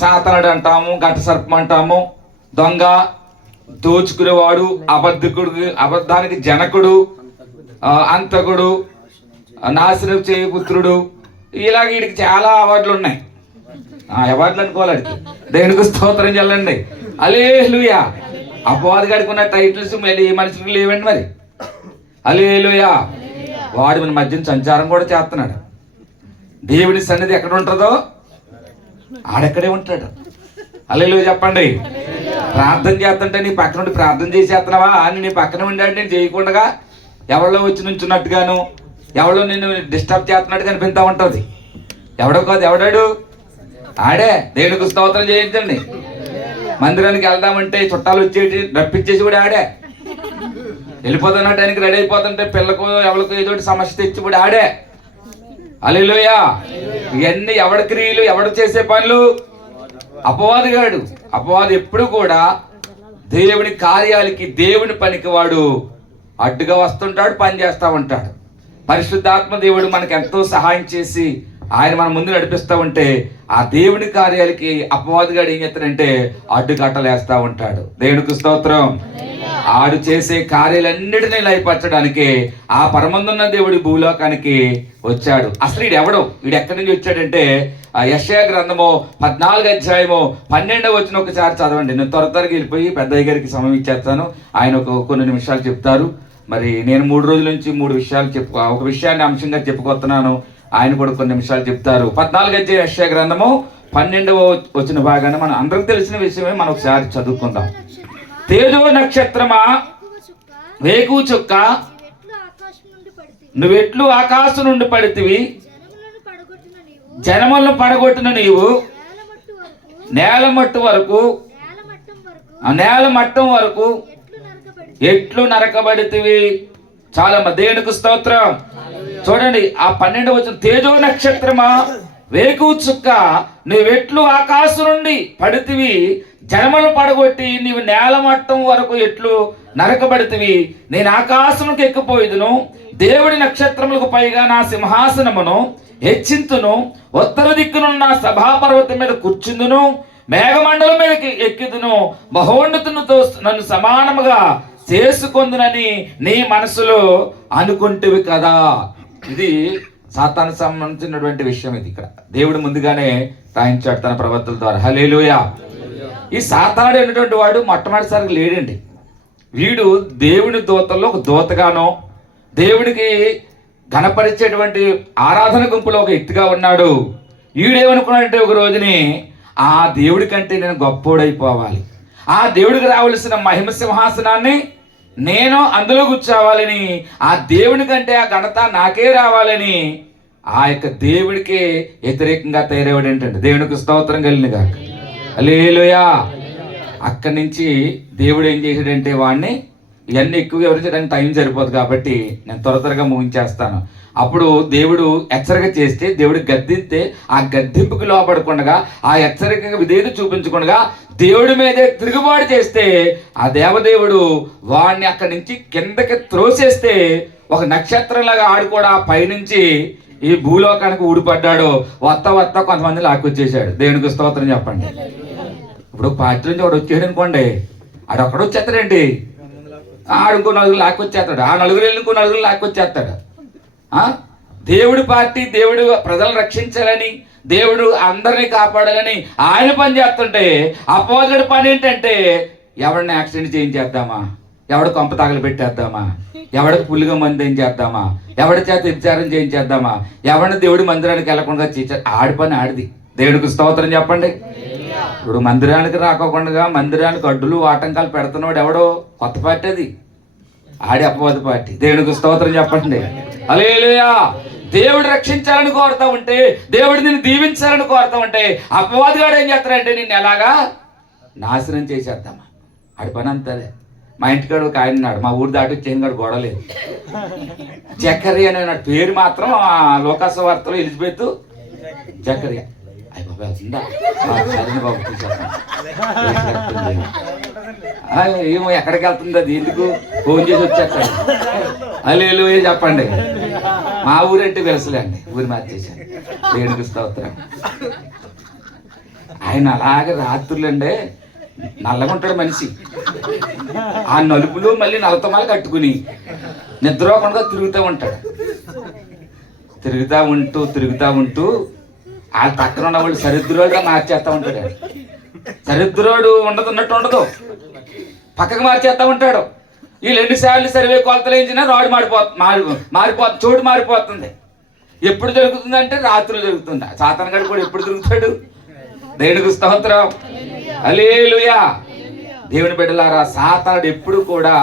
సాతనుడు అంటాము, ఘట సర్పం అంటాము, దొంగ, దోచుకునేవాడు, అబద్ధానికి జనకుడు, అంతకుడు, నాశనం చేయ పుత్రుడు, ఇలాగ వీడికి చాలా అవార్డులు ఉన్నాయి. అవార్డులు అనుకోవాలి. దేవునికి స్తోత్రం చెల్లండి. హల్లెలూయా. అపవాది గారికి ఉన్న టైటిల్స్ మళ్ళీ ఏ మనుషులకు లేవండి మరి. హల్లెలూయా. వాడు మన మధ్యన సంచారం కూడా చేస్తున్నాడు. దేవుని సన్నిధి ఎక్కడ ఉంటుందో ఆడెక్కడే ఉంటాడు. హల్లెలూయా చెప్పండి. ప్రార్థన చేస్తుంటే నీ పక్కన ఉండి ప్రార్థన చేసేస్తున్నావా అని నీ పక్కన ఉండాడు నేను చేయకుండా ఎవరో వచ్చి నుంచున్నట్టుగాను, ఎవడో నిన్ను డిస్టర్బ్ చేస్తున్నట్టు కనిపిస్తూ ఉంటుంది. ఎవడో కాదు, ఎవడాడు? ఆడే. దేవునికి స్తోత్రం చేయించండి. మందిరానికి వెళ్దామంటే చుట్టాలు వచ్చేటి రప్పించేసి కూడా ఆడే. వెళ్ళిపోతున్న టైంకి రెడీ అయిపోతుంటే పిల్లకు ఎవరికి ఏదో సమస్య తెచ్చి కూడా ఆడే. హల్లెలూయా. ఇవన్నీ ఎవడి క్రియలు, ఎవడు చేసే పనులు? అపవాదిగాడు. అపవాది ఎప్పుడు కూడా దేవుని కార్యాలకి, దేవుని పనికి వాడు అడ్డుగా వస్తుంటాడు, పని చేస్తూ ఉంటాడు. పరిశుద్ధాత్మ దేవుడు మనకు ఎంతో సహాయం చేసి ఆయన మన ముందు నడిపిస్తూ ఉంటే ఆ దేవుని కార్యాలకి అపవాదిగాడు ఏం చేస్తాడంటే అడ్డుకట్టలేస్తూ ఉంటాడు. దేవునికి స్తోత్రం. ఆడు చేసే కార్యాలన్నిటినీ లయపరచడానికి ఆ పరమందున్న దేవుడి భూలోకానికి వచ్చాడు. అసలు వీడు ఎవడు? వీడు ఎక్కడి నుంచి వచ్చాడంటే యెషయా గ్రంథము 14వ అధ్యాయము 12వ వచనం ఒకసారి చదవండి. నేను త్వరగా వెళ్ళిపోయి పెద్దయ్య గారికి సమయం ఇచ్చేస్తాను. ఆయన కొన్ని నిమిషాలు చెప్తారు. మరి నేను 3 రోజుల నుంచి 3 విషయాలు ఒక విషయాన్ని అంశంగా చెప్పుకొస్తున్నాను. ఆయన కూడా కొన్ని నిమిషాలు చెప్తారు. 14వ అధ్యాయం యెషయా గ్రంథము 12వ వచన భాగాన్ని మనం అందరికి తెలిసిన విషయమే. మనం ఒకసారి చదువుకుందాం. తేజో నక్షత్రమా, వేగు చుక్క, నువ్వెట్లు ఆకాశం నుండి పడితివి, జనములను పడగొట్టిన నీవు నేల మట్టం వరకు ఎట్లు నరకబడితివి. చాలా దేవునికి స్తోత్రం. చూడండి ఆ 12వ వచనం. తేజో నక్షత్రమా, వేగు చుక్క, నువ్వెట్లు ఆకాశం నుండి పడితివి, జనములు పడగొట్టి నీవు నేల మట్టం వరకు ఎట్లు నరకబడితివి. నేను ఆకాశములకు ఎక్కిపోయిదును, దేవుడి నక్షత్రములకు పైగా నా సింహాసనమును హెచ్చింతును, ఉత్తర దిక్కునున్న సభాపర్వతం మీద కూర్చుందును, మేఘమండలం మీదకి ఎక్కిదును, మహోన్నతునితో నన్ను సమానముగా చేసుకొందునని నీ మనసులో అనుకుంటివి కదా. ఇది సాతానుకు సంబంధించినటువంటి విషయం. ఇది ఇక్కడ దేవుడు ముందుగానే రాయించాడు తన ప్రవక్తల ద్వారా. హల్లెలూయా. ఈ సాతానుడు అనేటువంటి వాడు మొట్టమొదటిసారిగా లేడండి. వీడు దేవుని దూతల్లో ఒక దూతగానో, దేవుడికి ఘనపరిచేటువంటి ఆరాధన గుంపులో ఒక వ్యక్తిగా ఉన్నాడు. వీడేమనుకున్నాడంటే ఒక రోజుని ఆ దేవుడి కంటే నేను గొప్పోడైపోవాలి, ఆ దేవుడికి రావలసిన మహిమ సింహాసనాన్ని నేను అందులో కూర్చోవాలని, ఆ దేవుని కంటే ఆ ఘనత నాకే రావాలని ఆ యొక్క దేవుడికి వ్యతిరేకంగా తయారయ్యాడు. ఏంటంటే దేవునికి స్తోత్రం కలిగినగా. హల్లెలూయా. అక్కడి నుంచి దేవుడు ఏం చేశాడంటే వాడిని ఇవన్నీ ఎక్కువ వివరించడానికి టైం సరిపోదు కాబట్టి నేను త్వరగా ముగించేస్తాను. అప్పుడు దేవుడు హెచ్చరిక చేస్తే, దేవుడు గద్దిస్తే ఆ గద్దింపుకి లోపడకుండా, ఆ హెచ్చరిక విధేయత చూపించకుండా దేవుడి మీదే తిరుగుబాటు చేస్తే ఆ దేవదేవుడు వాడిని అక్కడి నుంచి కిందకి త్రోసేస్తే ఒక నక్షత్రంలాగా ఆడు కూడా పైనుంచి ఈ భూలోకానికి ఊడిపడ్డాడు. వత్త కొంతమంది లాక్కొచ్చేసాడు. దేవునికి స్తోత్రం చెప్పండి. ఇప్పుడు పార్టీ నుంచి వాడు వచ్చాడు అనుకోండి, ఆడొక్కడు వచ్చేస్తాడండి, ఆడు ఇంకో నలుగురు లాక్కొచ్చేస్తాడు, ఆ నలుగురు ఇంకో నలుగురు లాక్కొచ్చేస్తాడు. దేవుడి పార్టీ, దేవుడు ప్రజలను రక్షించాలని, దేవుడు అందరినీ కాపాడాలని ఆయన పని చేస్తుంటే అపవాదుడి పని ఏంటంటే ఎవరిని యాక్సిడెంట్ చేయించేద్దామా, ఎవడు కొంప తగలు పెట్టేద్దామా, ఎవడికి పుల్లిగా మంది ఏం చేద్దామా, ఎవడి చేత విచారం చేయించేద్దామా, ఎవరిని దేవుడి మందిరానికి వెళ్ళకుండా ఆడి పని ఆడిది. దేవుడికి స్తోత్రం చెప్పండి. ఇప్పుడు మందిరానికి రాకోకుండా మందిరానికి అడ్డులు ఆటంకాలు పెడుతున్నాడు ఎవడో, కొత్త పార్టీ అది, ఆడి అపవాది పార్టీ. దేవుడికి స్తోత్రం చెప్పండి. హల్లెలూయా. దేవుడు రక్షించాలని కోరుతా ఉంటే, దేవుడు నిన్ను దీవించాలని కోరుతా ఉంటే అపవాదిగాడు ఏం చేస్తాడంటే నిన్ను ఎలాగా నాశనం చేసేద్దామా, ఆడి పని అంతదే. మా ఇంటికాడు ఒక ఆయన ఉన్నాడు, మా ఊరు దాటి వచ్చేగాడు, గొడవలేదు. జకరియా అనే పేరు మాత్రం ఆ లోకాసు వార్తలో ఎలిజబెత్ జకరియా. అయ్యి బాబా వచ్చిందా బాబు ఏమో ఎక్కడికి వెళ్తుంది అది, ఎందుకు ఫోన్ చేసి వచ్చేస్తాడు. హల్లెలూయా చెప్పండి. మా ఊరంటే వెలసలేండి, ఊరి మార్చేసాను. దేవునికి స్తోత్రం. ఆయన అలాగే రాత్రులండే నల్లగా ఉంటాడు మనిషి. ఆ నలుపులో మళ్ళీ నల్లతమాలు కట్టుకుని నిద్రపోకుండా తిరుగుతూ ఉంటాడు. తిరుగుతూ ఉంటూ ఆ పక్కన ఉన్న వాళ్ళు సరిద్రోడుగా మార్చేస్తూ ఉంటాడు. సరిద్రోడు ఉన్నట్టు ఉండదు, పక్కకు మార్చేస్తూ ఉంటాడు. వీళ్ళు ఎన్నిసార్లు సర్వే కొలతలు వేయించినా రాడు మారిపోతుంది, చోటు మారిపోతుంది. ఎప్పుడు జరుగుతుందంటే రాత్రులు జరుగుతుంది. సాతానుగాడు కూడా ఎప్పుడు తిరుగుతాడు? దేవునికి స్తోత్రం, హల్లెలూయా. దేవుని బిడ్డలారా, సాతానుడు ఎప్పుడు కూడా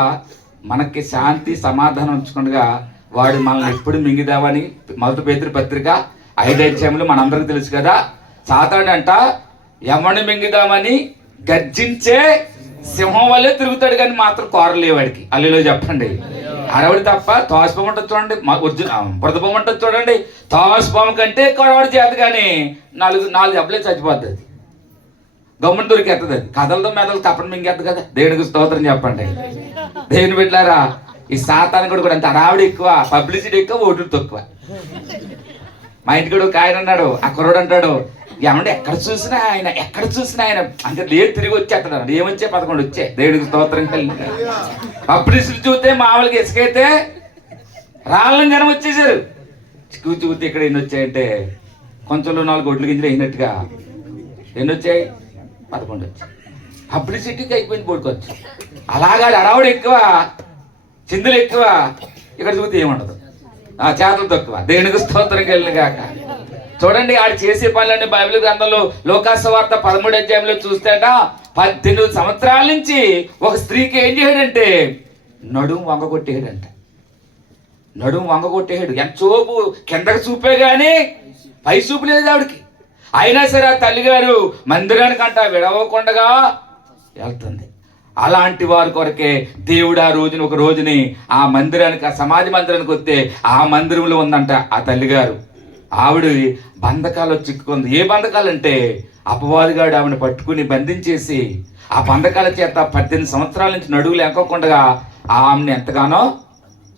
మనకి శాంతి సమాధానం ఉంచకుండా వాడు మనల్ని ఎప్పుడు మింగిదామని 1 పేతురు పత్రిక 5 అధ్యాయంలో మనందరికీ తెలుసు కదా. సాతానుడు అంట ఎవరిని మింగిదామని గర్జించే సింహం వల్లే తిరుగుతాడు, కానీ మాత్రం కోరలే వాడికి. హల్లెలూయా చెప్పండి. అడవుడు తప్ప తోసపాము ఉంటుంది చూడండి, బురదపాము ఉంటుంది చూడండి. తోసపాము కంటే కొడవాడు చేత, కానీ 4 దెబ్బలే చచ్చిపోద్ది. అది గమ్మున దొరికేస్తుంది. అది కథలతో మెదలు కప్పని మింగేద్దు కదా. దేవునికి స్తోత్రం చెప్పండి. దేవుని బిడ్డలారా, ఈ సాతానుడు కూడా అంత అడావిడ ఎక్కువ, పబ్లిసిటీ ఎక్కువ, ఓట్లు తక్కువ. మా ఇంటికి ఒక ఆయన ఉన్నాడు, ఆ కుర్రోడు అంటాడు, ఏమంటే ఎక్కడ చూసినా ఆయన అంటే లేదు తిరిగి వచ్చేస్తాడు. ఏమొచ్చే 11 వచ్చే. దేవుడికి స్తోత్రం కలిగి. పబ్లిసిటీ చూస్తే మామూలుగా ఇసుకైతే రాళ్ళని జనం వచ్చేసారు. చూస్తే ఇక్కడ ఎన్ని వచ్చాయంటే కొంచెంలో 4 ఒడ్లు గింజలు అయినట్టుగా ఎన్ని వచ్చాయి? 11 వచ్చాయి. పబ్లిసిటీకి అయిపోయింది పడుకోవచ్చు. అలాగా అడవుడు ఎక్కువ, చిందులు ఎక్కువ, ఇక్కడ చూస్తే ఏముండదు, ఆ చేతలు తక్కువ. దేవునికి స్తోత్రం కలిగిన గాక. చూడండి, ఆడు చేసే పనులన్నీ బైబిల్ గ్రంథంలో లోకాసువార్త 13 అధ్యాయంలో చూస్తేట 18 సంవత్సరాల నుంచి ఒక స్త్రీకి ఏం చేయడంటే నడుము వంగగొట్టేయడంట. ఎంత చూపు కిందకి చూపే గాని పై చూపు లేదు ఆవిడకి. అయినా సరే ఆ తల్లిగారు మందిరానికంట విడవకుండా వెళ్తుంది. అలాంటి వారి కొరకే దేవుడు ఒక రోజుని ఆ మందిరానికి, ఆ సమాధి మందిరానికి వస్తే ఆ మందిరంలో ఉందంట ఆ తల్లిగారు. ఆవిడ బంధకాలు చిక్కుకుంది. ఏ బంధకాలు అంటే అపవాదిగాడు ఆవిడని పట్టుకుని బంధించేసి ఆ బంధకాల చేత 18 సంవత్సరాల నుంచి నడువు లేకోకుండా ఆమెను ఎంతగానో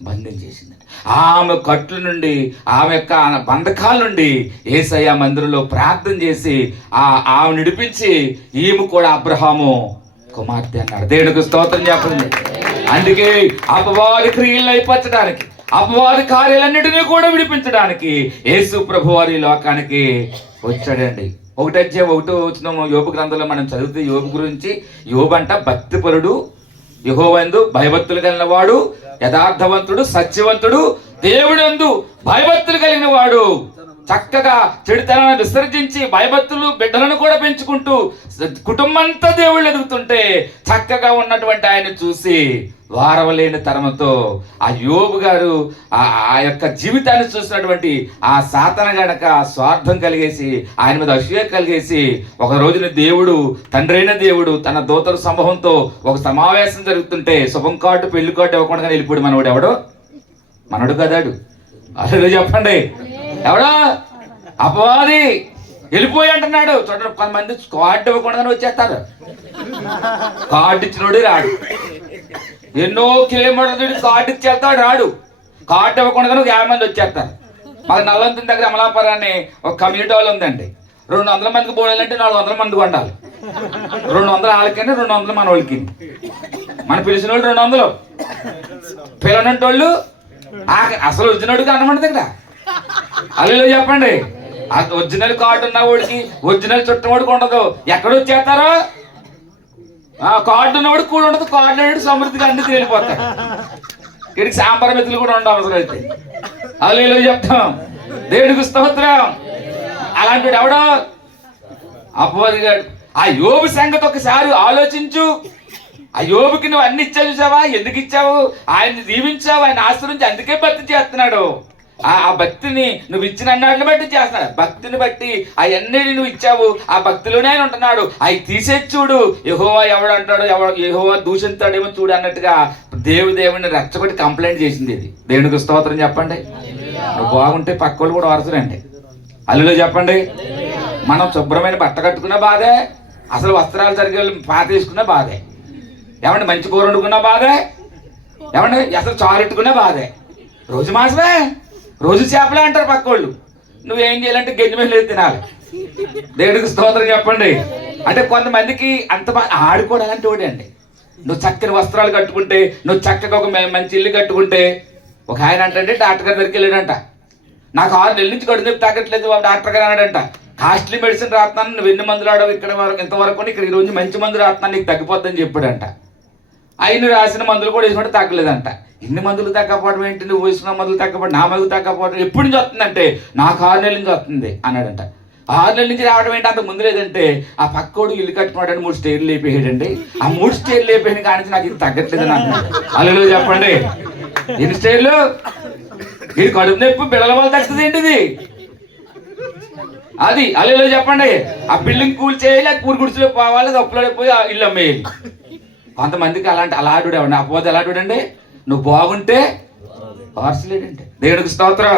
బంధించేసింది. ఆమె కట్ల నుండి, ఆమె యొక్క బంధకాల నుండి యేసయ్య మందిరంలో ప్రార్థన చేసి ఆమె నడిపించి ఈమె కూడా అబ్రహాము కుమార్తె అన్నాడు. దేవునికి స్తోత్రం చెప్పండి. అందుకే అపవాది క్రియలను అయిపరచడానికి, అపవాది కార్యాలన్నిటినీ కూడా విడిపించడానికి యేసు ప్రభు వారి లోకానికి వచ్చాడండి. 1:1 యోబు గ్రంథంలో మనం చదివితే యోబు గురించి, యోబు అంట భక్తిపరుడు, యెహోవాయందు భయభక్తులు కలిగిన వాడు, యథార్థవంతుడు, సత్యవంతుడు, దేవుడందు భయభక్తులు కలిగిన వాడు, చక్కగా చెడుతనాన్ని విసర్జించి భయభక్తులు బిడ్డలను కూడా పెంచుకుంటూ కుటుంబంతో దేవుళ్ళు ఎదుగుతుంటే చక్కగా ఉన్నటువంటి ఆయన చూసి వారవలేని తరమతో ఆ యోబు గారు ఆ యొక్క జీవితాన్ని చూసినటువంటి ఆ సాతాను గనక స్వార్థం కలిగేసి ఆయన మీద అసూయ కలిగేసి ఒక రోజున దేవుడు, తండ్రి అయిన దేవుడు తన దూతల సమూహంతో ఒక సమావేశం జరుగుతుంటే శుభం కార్డు పెళ్లి కార్డు ఇవ్వకుండా వెళ్ళిపోయాడు. మనోడు కదాడు. అసలు చెప్పండి, ఎవడో అపవాది వెళ్ళిపోయి అంటున్నాడు. చూడండి, కొంతమంది కార్డు ఇవ్వకుండా వచ్చేస్తారు. కార్డు ఇచ్చినోడు రాడు, ఎన్నో కిలోమీటర్లు కార్డు ఇచ్చి వెళ్తాడు, రాడు. కార్డు ఇవ్వకుండా 50 మంది వచ్చేస్తారు. మాకు నల్లంతుని దగ్గర అమలాపురాన్ని ఒక కమ్యూనిటీ హాల్ ఉందండి. 200 మందికి పోవాలంటే 400 మందికి ఉండాలి. 200 వాళ్ళకని 200 మన వాళ్ళకి. మన పిలిచిన వాళ్ళు 200, పిల్లనంటే వాళ్ళు అసలు ఒరిజినల్గా అన్నమాట దగ్గర. అల్లు చెప్పండి, ఒరిజినల్ కార్డు ఉన్న వాడికి ఒరిజినల్ చుట్టవాడికి ఉండదు. ఎక్కడ వచ్చేస్తారో కార్డు ఉన్నవాడు కూడా ఉండదు. కార్డు అనేవి సమృద్ధిగా అన్ని తేలిపోతాయి. వీడికి సాంబార్ మెతులు కూడా ఉండవు అవసరం అయితే. అల్లు చెప్తాం. దేవుడికి స్తోత్రం. అలాంటి ఎవడో అపవాదిగాడు. ఆ యోబు సంగతి ఒకసారి ఆలోచించు. ఆ యోబుకి నువ్వు అన్ని ఇచ్చావు, చూసావా? ఎందుకు ఇచ్చావు? ఆయన దీవించావు, ఆయన ఆశ్రయించి అందుకే భక్తి చేస్తున్నాడు. ఆ భక్తిని నువ్వు ఇచ్చిన అన్నాటిని బట్టి చేస్తున్నాడు. భక్తిని బట్టి అవన్నీ నువ్వు ఇచ్చావు, ఆ భక్తిలోనే ఆయన ఉంటున్నాడు. అవి తీసేసి చూడు, యెహోవా ఎవడు అంటాడు, యెహోవా దూషిస్తాడేమో చూడు అన్నట్టుగా దేవుడిని రెచ్చగొట్టి కంప్లైంట్ చేసింది ఇది. దేవునికి స్తోత్రం చెప్పండి. నువ్వు బాగుంటే పక్కోళ్ళు కూడా వరసరండి. అల్లులో చెప్పండి. మనం శుభ్రమైన బట్ట కట్టుకున్న బాధే, అసలు వస్త్రాలు సరిగ్గా పాత వేసుకున్న బాధే, ఏమంటే మంచి కూర వండుకున్న బాధే, ఏమంటే అసలు చారెట్టుకున్న బాధే. రోజు మాసమే, రోజు చేపలే అంటారు పక్కోళ్ళు. నువ్వేం చేయాలంటే గెజ్జి మీద తినాలి. దేవుడికి స్తోత్రం చెప్పండి. అంటే కొంతమందికి అంత ఆడుకోవడం అలాంటి వాడే అండి. నువ్వు చక్కని వస్త్రాలు కట్టుకుంటే, నువ్వు చక్కగా ఒక మంచి ఇల్లు కట్టుకుంటే, ఒక ఆయన అంటే డాక్టర్ గారి దగ్గరికి వెళ్ళాడంట. నాకు 6 నెలల నుంచి కడుపు నొప్పి తగ్గట్లేదు డాక్టర్ గారు అన్నాడంట. కాస్ట్లీ మెడిసిన్ రాస్తున్నాను, నువ్వు ఎన్ని మందులు ఆడవు ఇక్కడ వరకు ఇంతవరకు, ఇక్కడ ఈరోజు మంచి మందు రాస్తున్నాను నీకు తగ్గిపోద్దని చెప్పాడంట. ఆయన రాసిన మందులు కూడా వేసుకుంటే తగ్గలేదంట. ఇన్ని మందులు తగ్గపోవడం ఏంటి, నువ్వు వేసుకున్న మందులు తగ్గపోవడం, నా మందులు తగ్గపోవడం ఎప్పుడు నుంచి వస్తుందంటే నాకు 6 నెలల నుంచి వస్తుంది అన్నాడంట. 6 నెలల నుంచి రావడం ఏంటి, అంత ముందు లేదంటే ఆ పక్కోడు ఇల్లు కట్టుకున్నాడని 3 స్టేర్లు లేపేయడండి. ఆ 3 స్టేర్లు లేపేయని కానీ నాకు ఇది తగ్గట్లేదని అన్నాడు. అల్లెలు చెప్పండి, ఎన్ని స్టేర్లు? ఇది కడుపు నొప్పి బిళ్ళల వల్ల తగ్గుతుంది ఏంటిది అది. అల్లెలు చెప్పండి, ఆ బిల్డింగ్ కూల్ చేయాలి, కూర గుడిసెలో పోవాలి, అప్పులో పోయి ఇల్లు అమ్మేయాలి. కొంతమందికి అలా ఆడు అపోతే ఎలా ఆడుడండి, నువ్వు బాగుంటే వారసులేడంటే. దేవుడికి స్తోత్రం.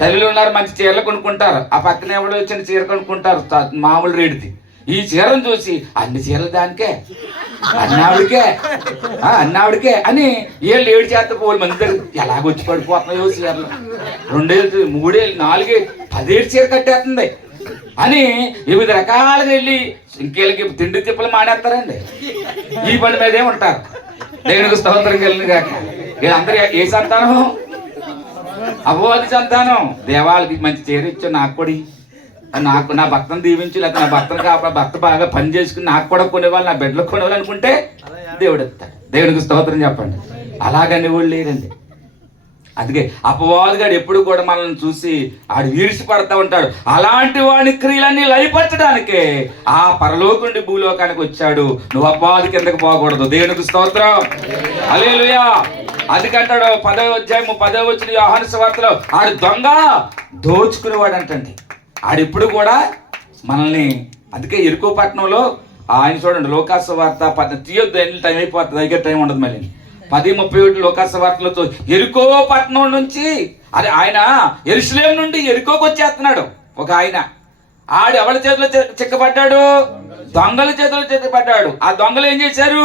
తల్లిలో ఉన్నారు, మంచి చీరలు కొనుక్కుంటారు, ఆ పక్కన ఎవడో వచ్చిన చీర కొనుక్కుంటారు మామూలు రేటుది. ఈ చీరను చూసి అన్ని చీరలు దానికే, అన్నావిడికే అని వీళ్ళు 7 చేత పోలు మంది దగ్గర ఎలాగొచ్చి పడిపోతున్నాయో చీరలు. 2 ఏళ్ళు 3 ఏళ్ళు 4 ఏళ్ళు 10 ఏళ్ళు చీర కట్టేస్తుంది అని వివిధ రకాలుగా వెళ్ళి ఇంకేళ్ళకి తిండి తిప్పలు మానేస్తారండి. ఈ పని మీదే ఉంటారు. దేవునికి స్తోత్రం కలిగిన కాక. వీళ్ళందరూ ఏ సంతానం? అపవాది సంతానం. దేవాలకి మంచి చీర ఇచ్చు, నాకు కూడా నాకు నా భర్తను దీవించు, లేకపోతే నా భర్తను కాపాడు, భర్త బాగా పని చేసుకుని నాకు కూడా కొనేవాళ్ళు, నా బిడ్డలకు కొనేవాళ్ళు అనుకుంటే దేవుడు ఇస్తాడు. దేవునికి స్తోత్రం చెప్పండి. అలాగని వాళ్ళు లేరండి. అందుకే అపవాదిగాడు ఎప్పుడు కూడా మనల్ని చూసి ఆడు ఈర్ష్య పడతా ఉంటాడు. అలాంటి వాడి క్రియలన్నీ లయపరచడానికే ఆ పరలోకుండి భూలోకానికి వచ్చాడు. నువ్వు అపవాది కిందకి పోకూడదు. దేవునికి స్తోత్రం. హల్లెలూయా. అందుకంటాడు 10వ అధ్యాయం 10వ వచనం యోహాను సువార్తలో, ఆడు దొంగ దోచుకునేవాడు అంటండి. ఆడిప్పుడు కూడా మనల్ని, అందుకే ఎరుకో పట్టణంలో ఆయన చూడండి, లోకాసు వార్త తీయొద్దు, ఎన్ని టైం అయిపోతుంది, దగ్గర టైం ఉండదు. మళ్ళీ 10:31 లోకాసు వార్తలతో ఎరుకో పట్టణం నుంచి అది ఆయన యెరూషలేము నుండి ఎరుకోకి వచ్చేస్తున్నాడు ఒక ఆయన. ఆడు ఎవరి చేతిలో చిక్కబడ్డాడు? దొంగల చేతిలో చిక్కబడ్డాడు. ఆ దొంగలు ఏం చేశారు?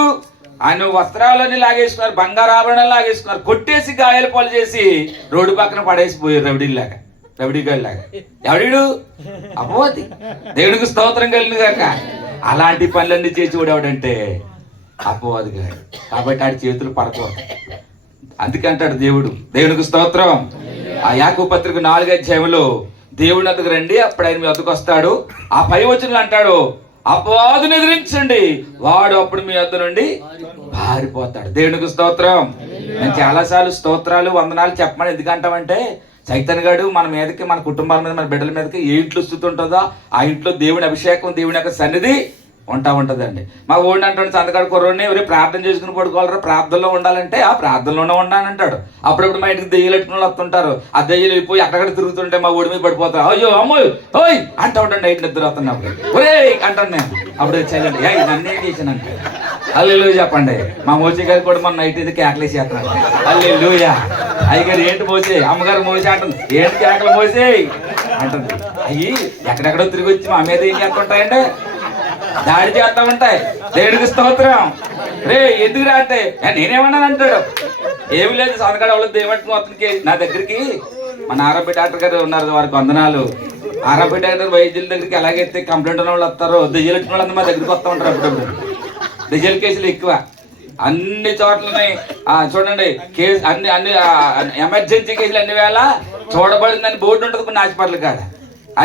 ఆయన వస్త్రాలన్నీ లాగేసుకున్నారు, బంగారు ఆభరణాలు లాగేసుకున్నారు, కొట్టేసి గాయాల పాలు చేసి రోడ్డు పక్కన పడేసిపోయారు రవిడీలాగా, రవిడీగాడిలాగా. ఎవడీడు? అపవాది. దేవుడికి స్తోత్రం కలిగిన గాక. అలాంటి పనులన్నీ చేసి ఎవడంటే అపవాది గాడు. కాబట్టి ఆడి చేతులు పడకూడదు. అందుకే అంటాడు దేవుడు. దేవునికి స్తోత్రం. ఆ యాకోబు పత్రిక 4వ అధ్యాయంలో దేవుడి వద్దకు రండి, అప్పుడు ఆయన మీ వద్దకు వస్తాడు. ఆ 5వ వచనంలో అంటాడు, అపవాదుని ఎదిరించండి, వాడు అప్పుడు మీ వద్ద నుండి పారిపోతాడు. దేవునికి స్తోత్రం. నేను చాలాసార్లు స్తోత్రాలు వందనాలు చెప్పమని ఎందుకంటామంటే, చైతన్య గారు మన మీదకి, మన కుటుంబాల మీద, మన బిడ్డల మీదకి ఏ ఇంట్లో స్థుతి ఉంటుందో ఆ ఇంట్లో దేవుని అభిషేకం, దేవుని యొక్క సన్నిధి ఉంటుందండి. మా ఓడిని అంటాడు, చందగాడు కుర్రోడిని ఎవరు ప్రార్థన చేసుకుని పడుకోవాలరా, ప్రార్థనలో ఉండాలంటే ఆ ప్రార్థనలోనే ఉండాలంటాడు. అప్పుడప్పుడు మా ఇంటికి దెయ్యాలు పెట్టుకుని వాళ్ళు వస్తుంటారు. ఆ దెయ్యాలు వెళ్ళిపోయి అక్కడక్కడ తిరుగుతుంటే మా ఓడి మీద పడిపోతారు. అయ్యో అమ్మోయ్ ఓయ్ అంటా ఉంటాడు. నైట్ నిద్ర వస్తున్నప్పుడు ఒరే అంటాను నేను. అప్పుడు వచ్చానండి, నన్ను ఏం చేశానంటే హల్లెలూయా చెప్పండి. మా మోసే గారు కూడా మన నైట్ ఇది కేకలేసేస్తున్నాడు. హల్లెలూయా. అయ్యగారు ఏంటి మోసే, అమ్మగారు మోసే అంటుంది, ఏంటి కేకలు మోసే అంటుంది. అయ్యి ఎక్కడెక్కడో తిరిగి వచ్చి మా మీద ఏం చేస్తుంటాయంటే దాడి చేస్తా ఉంటాయి. దేవుడికి స్తోత్రం. రే ఎందుకురా అంటే నేనేమన్నాను అంటాడు. ఏమి లేదు, సొంతకాడ వాళ్ళు దేవట్టుకు అతనికి నా దగ్గరికి మన ఆరోగ్య డాక్టర్ గారు ఉన్నారు, వారికి వందనాలు. ఆరోగ్య డాక్టర్ వైద్యుల దగ్గరికి ఎలాగైతే కంప్లైంట్ ఉన్న వాళ్ళు వస్తారో, దెయ్యాలు వచ్చిన వాళ్ళంతా మా దగ్గరికి వస్తూ ఉంటారు. అప్పుడప్పుడు దెయ్యాల కేసులు ఎక్కువ అన్ని చోట్లని. చూడండి కేసు అన్ని ఎమర్జెన్సీ కేసులు అన్ని వేళ చూడబడిందని బోర్డు ఉంటుంది కొన్ని హాస్పిటల్ కాడ.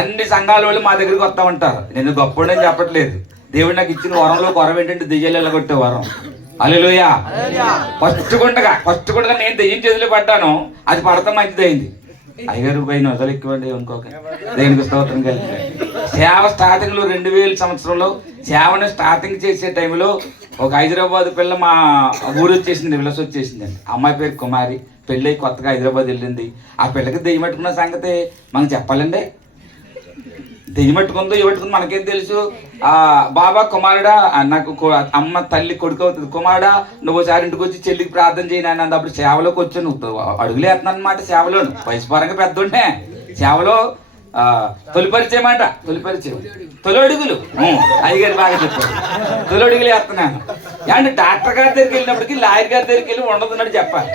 అన్ని సంఘాల వాళ్ళు మా దగ్గరికి వస్తూ ఉంటారు. నేను గొప్పడని చెప్పట్లేదు. దేవుడు నాకు ఇచ్చిన వరంలో వరం ఏంటంటే దెయ్యాలు వెళ్ళగొట్టే వరం. హల్లెలూయా. ఫస్ట్ గుంటగా నేను దెయ్యం చేతులు పడ్డాను, అది పడతాం మంచిదైంది. అయ్యగారు పైన వదలు ఎక్కువండి అనుకోక. దేవునికి స్తోత్రం కలిగి. సేవ స్టార్టింగ్లో 2000 సంవత్సరంలో సేవను స్టార్టింగ్ చేసే టైంలో ఒక హైదరాబాద్ పిల్ల మా ఊరు వచ్చేసింది, విలస వచ్చేసిందండి. అమ్మాయి పేరు కుమారి. పెళ్ళి కొత్తగా హైదరాబాద్ వెళ్ళింది. ఆ పిల్లకి దెయ్యం పెట్టుకున్న సంగతి మనం చెప్పాలండి. దెయ్యం పెట్టుకుందో ఇవ్వట్టుకుందో మనకేం తెలుసు. బాబా కుమారుడా, నాకు అమ్మ తల్లి కొడుకు అవుతుంది, కుమారుడా నువ్వు ఒకసారి ఇంటికి వచ్చి చెల్లికి ప్రార్థన చేయను అని. అప్పుడు సేవలోకి వచ్చాను, అడుగులు వేస్తున్నాను అనమాట. సేవలో వయసు పరంగా పెద్దంటే సేవలో తొలిపరిచయం అంట. తొలి అడుగులు అయ్యగారు బాగా చెప్పారు. తొలి అడుగులు వేస్తున్నాను. అంటే డాక్టర్ గారి దగ్గరికి వెళ్ళినప్పటికీ లాయర్ గారి దగ్గరికి వెళ్ళి ఉండదున్నట్టు చెప్పాలి.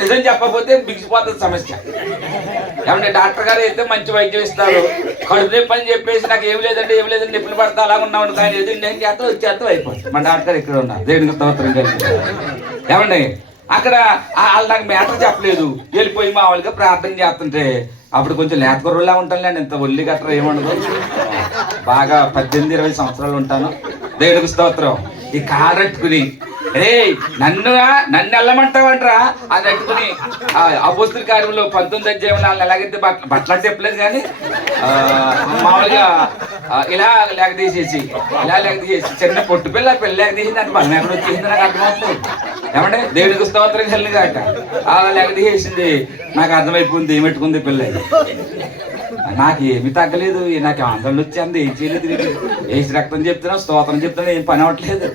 నిజం చెప్పకపోతే బిగిసిపోతుంది సమస్య. ఏమంటే డాక్టర్ గారు అయితే మంచి వైద్యం ఇస్తారు. కడుపు నొప్పి అని చెప్పేసి నాకు ఏం లేదండి నొప్పులు పడతా అలా ఉన్నాను కానీ ఏది నేను చేస్తాం అయిపోతుంది. మా డాక్టర్ ఇక్కడ ఉన్నారు, దేవునికి స్తోత్రం కలిగి. ఏమండి అక్కడ వాళ్ళు నాకు మ్యాటర్ చెప్పలేదు, వెళ్ళిపోయి మామూలుగా ప్రార్థన చేస్తుంటే అప్పుడు కొంచెం లేత కుర్రలా ఉంటానులేండి, ఇంత ఒళ్ళి గట్రా ఏముండదు, బాగా 18-20 సంవత్సరాలు ఉంటాను. దేవునికి స్తోత్రం. ఈ కారట్టుకుని రే నన్ను వెళ్ళమంటావంటరా అని అట్టుకుని అపోస్తుల కార్యంలో 19వ అధ్యాయంలో వాళ్ళని ఎలాగైతే బట్టలు చెప్పలేదు కానీ మామూలుగా ఇలా లేక తీసేసి చిన్న పొట్టు పిల్ల లేక తీసింది అంటే బలం ఎక్కడ వచ్చేసింది నాకు అర్థమవుతుంది. ఏమంటే దేవునికి స్తోత్రం కలిగి కాక అలా లేక తీసేసింది, నాకు అర్థమైపోయింది ఏమెట్టుకుంది పిల్ల. నాకు ఏమి తగ్గలేదు, నాకు ఆందోళన వచ్చింది, ఏం చేయలేదు, వేసి రక్తం చెప్తున్నా స్తోత్రం చెప్తున్నా ఏం పని అవ్వట్లేదు.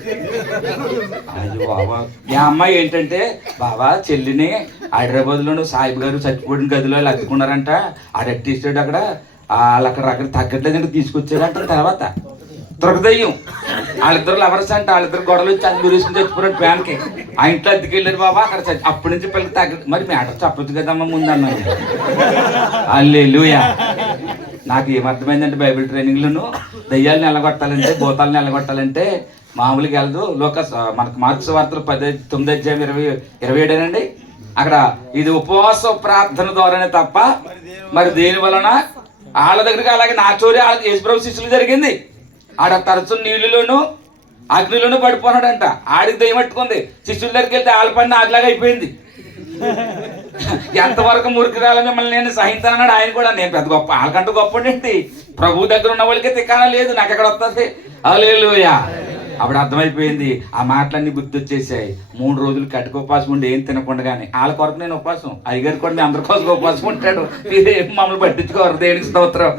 అయ్యో బాబా, ఈ అమ్మాయి ఏంటంటే బాబా చెల్లిని హైదరాబాద్లోను సాయిబు గారు చచ్చిపోయిన గదిలో అద్దుకున్నారంట, ఆడెట్టిస్తాడు అక్కడ వాళ్ళు అక్కడ తగ్గట్లేదంటే తీసుకొచ్చాడంట. తర్వాత దొరకదయ్యం వాళ్ళిద్దరు లవర్స్ అంటే వాళ్ళిద్దరు గొడవలు వచ్చి అది గురించి చచ్చిపోయాడు ప్యాన్కి, ఆ ఇంట్లో అద్దెకెళ్ళారు బాబా అక్కడ అప్పటి నుంచి పిల్లలు తగ్గ మరి మ్యాటర్ చెప్పొచ్చు కదమ్మా ముందన్నాను. హల్లెలూయా. నాకు ఏమర్థమైందంటే బైబిల్ ట్రైనింగ్లోను దయ్యాలను నిలగొట్టాలంటే భూతాలను నిలగొట్టాలంటే మామూలుగా వెళ్ళదు. మనకు మార్క్స్ వార్తలు 19వ అధ్యాయం 27 అక్కడ ఇది ఉపవాస ప్రార్థన ద్వారానే తప్ప మరి దేని వలన వాళ్ళ దగ్గరికి అలాగే నా చోరీ వాళ్ళకి యేసుప్రభు శిష్యులు జరిగింది. ఆడ తరచు నీళ్ళలోను అగ్నిలోనూ పడిపోన్నాడంట, ఆడికి దయ్యమట్టుకుంది. శిష్యుల దగ్గరికి వెళ్తే వాళ్ళ పని ఆగలాగా అయిపోయింది. ఎంతవరకు మురికిరాల మిమ్మల్ని నేను సహించానన్నాడు ఆయన కూడా. నేను పెద్ద గొప్ప వాళ్ళకంటూ గొప్ప ఏంటి, ప్రభు దగ్గర ఉన్న వాళ్ళకే తిక్కాన లేదు, నాకు ఎక్కడ వస్తుంది. హల్లెలూయా. అప్పుడు అర్థమైపోయింది, ఆ మాటలన్నీ గుర్తొచ్చేసాయి. 3 రోజులు కట్టుకు ఉపవాసం ఉండి ఏం తినకుండానే వాళ్ళ కొరకు నేను ఉపవాసం, అయ్యగారు కూడా మీ అందరి కోసం ఉపవాసం ఉంటాడు, మీరేం మమ్మల్ని పట్టించుకోరు. దేవునికి స్తోత్రం.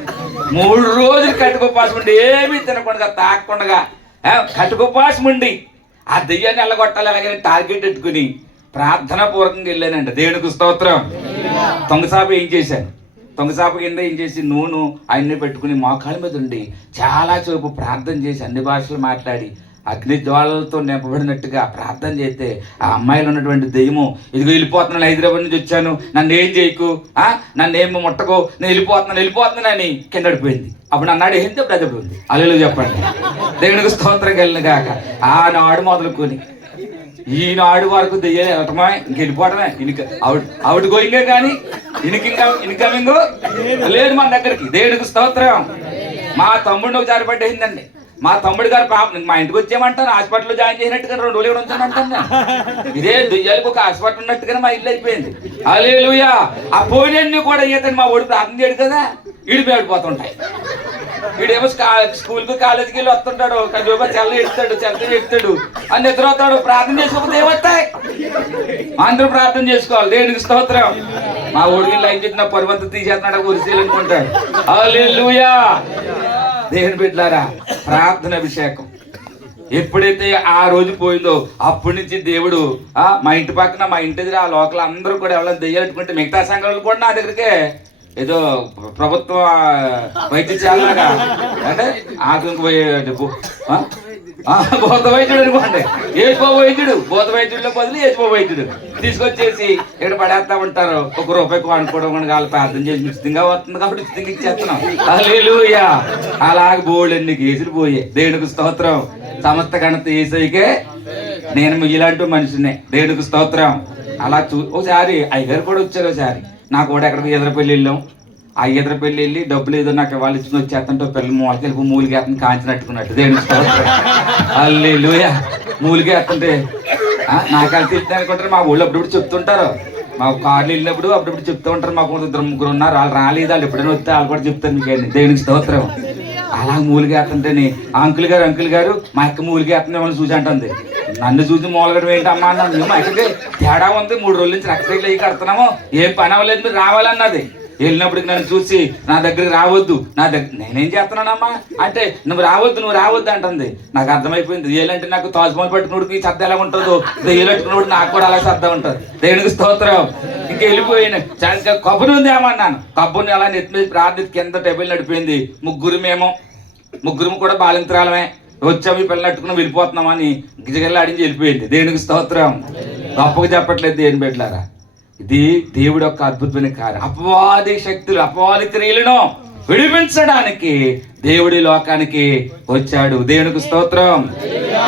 3 రోజులు కట్టుకు ఉపవాసం ఉండి ఏమీ తినకుండా తాగకుండా కట్టుకు ఉపవాసం ఉండి ఆ దెయ్యాన్ని వెళ్ళగొట్టాలి అలాగే టార్గెట్ పెట్టుకుని ప్రార్థనా పూర్వకంగా వెళ్ళానండి. దేవునికి స్తోత్రం. తొంగసాపు ఏం చేశాను, తొంగసాపు కింద ఏం చేసి నూనె ఆయన్ని పెట్టుకుని మోకాళ్ళ మీద ఉండి చాలా సేపు ప్రార్థన చేసి అన్ని భాషలు మాట్లాడి అగ్ని జ్వాలలతో నింపబడినట్టుగా ప్రార్థన చేస్తే ఆ అమ్మాయిలో ఉన్నటువంటి దెయ్యము ఇదిగో వెళ్ళిపోతున్నాను, హైదరాబాద్ నుంచి వచ్చాను, నన్ను ఏం చేయకు, నన్ను ఏమో ముట్టకో, నేను వెళ్ళిపోతున్నానని కింద పడిపోయింది. అప్పుడు అన్నాడు ఏంటి ప్రజలు ఉంది అల్లెలు చెప్పండి. దేవునికి స్తోత్రం కలిగిన కాక ఆనాడు మొదలుకొని ఈనాడు వరకు దెయ్యాలు వెళ్ళటమా ఇంకెళ్ళిపోవటమే. ఆవిడ గోయింగే కానీ ఇన్కమింగ్ లేదు మన దగ్గరికి. దేవునికి స్తోత్రం. మా తమ్ముడిని ఒక జారి పట్టేసిందండి. మా తమ్ముడు గారు మా ఇంటికి వచ్చేయమంటాను, హాస్పిటల్లో జాయిన్ చేసినట్టుగా 2 రోజులు ఉంచానంటాను. ఇదే దెయ్యాలకు ఒక హాస్పిటల్ ఉన్నట్టుగానే మా ఇల్లు అయిపోయింది. హల్లెలూయా. ఆ పోయినన్ని కూడా ఈతని మా ఓడి ప్రార్థన చేయడు కదా, ఇడిపోతుంటాయి. వీడేమో స్కూల్కి కాలేజీకి వెళ్ళి వస్తుంటాడు, చెల్ల ఎడతాడు అని నిద్రవుతాడు. ప్రార్థన చేసుకోకపోతే ఏమవుతాయి, అందరూ ప్రార్థన చేసుకోవాలి. దేవునికి స్తోత్రం. మా ఊడికి లైన్ చెప్పిన పరువంతా తీసేస్తున్నాడు ఉరిసేలు అనుకుంటాడు. హల్లెలూయా. దేవుని బిడ్డలారా, ప్రార్థన అభిషేకం ఎప్పుడైతే ఆ రోజు పోయిందో అప్పటి నుంచి దేవుడు మా ఇంటి పక్కన మా ఇంటి దగ్గర ఆ లోకల్ అందరూ కూడా ఎవరైనా దెయ్యాలనుకుంటే మిగతా సంఘాలు కూడా నా దగ్గరికే ఏదో ప్రభుత్వ వైద్యశాలగా అంటే ఆకులకు పోయేది భూత వైద్యుడు అనుకోండి, ఏసుకో వైద్యుడు, భూత వైద్యుడిలో బదులు ఏసుకో వైద్యుడు తీసుకొచ్చేసి ఇక్కడ పడేస్తా ఉంటారు. ₹1 అనుకోవడం వాళ్ళు ప్రార్థన చేసి ఉచితంగా వస్తుంది కాబట్టి ఉచితంగా ఇచ్చేస్తున్నాం. హల్లెలూయా. అలాగే బోల్డన్ని కేసులు పోయే. దేవునికి స్తోత్రం. సమస్త ఘనత యేసయ్యకే, నేను ఇలాంటి మనిషినే. దేవునికి స్తోత్రం. అలా ఒకసారి అయ్యగారు కూడా వచ్చారు. ఒకసారి నాకు కూడా ఎక్కడికి ఎదురపల్లి వెళ్ళాం. ఆ ఎదురపల్లి వెళ్ళి డబ్బులు ఏదో నాకు వాళ్ళు ఇచ్చిన వచ్చేస్తుంటే పిల్లలు మూలకెళ్ళి మూలిగేస్తుంది కాంచినట్టుకున్నట్టు. దేవునికి స్తోత్రం. హల్లెలూయా. మూలిగేస్తుంటే నాకు తెలిసి అనుకుంటారు. మా ఊళ్ళో అప్పుడప్పుడు చెప్తుంటారు, మా కార్లు వెళ్ళినప్పుడు అప్పుడప్పుడు చెప్తూ ఉంటారు. మాకు 2-3 ఉన్నారు, వాళ్ళు రాలేదు, వాళ్ళు ఎప్పుడైనా వస్తే వాళ్ళు కూడా చెప్తారు మీకు. దేవునికి స్తోత్రం. అలా మూలిగేస్తుంటేనే అంకుల్ గారు మా అక్క మూలిగేస్తుంది ఏమని చూసి అంటుంది. నన్ను చూసి మూలగడం ఏంటమ్మా అన్నాను. మా అక్కకి తేడా ఉంది, 3 రోజుల నుంచి రక్తపేట్లు అయ్యి కడుతున్నాము, ఏం పని అవ్వలేదు, మీరు రావాలన్నది. వెళ్ళినప్పటికి నన్ను చూసి నా దగ్గరికి రావద్దు, నేనేం చేస్తున్నానమ్మా అంటే నువ్వు రావద్దు అంటుంది. నాకు అర్థమైపోయింది. ఏలంటే నాకు తాజ్మహల్ పట్టుకున్నోడికి శ్రద్ధ ఎలా ఉంటుందో దెయ్యాలు పట్టుకున్నోడు నాకు కూడా అలా శ్రద్ధ ఉంటుంది. దేవునికి స్తోత్రం. ఇంకా వెళ్ళిపోయిన కబ్బుని ఉంది ఏమన్నాను. కబ్బుని అలా నెత్తి మీద ప్రార్థన కింద టేబుల్ నడిపోయింది. ముగ్గురు కూడా బాలింతరాలమే వచ్చాము, ఈ పిల్లలు నట్టుకుని వెళ్ళిపోతున్నామని గిజగిల్లాడించి వెళ్ళిపోయింది. దేవునికి స్తోత్రం. గొప్పగా చెప్పట్లేదు దేవుని బిడ్డలారా. ఇది దేవుడు యొక్క అద్భుతమైన కార్యం. అపవాది శక్తులు, అపవాది క్రియలను విడిపించడానికి దేవుడి లోకానికి వచ్చాడు. దేవునికి స్తోత్రం.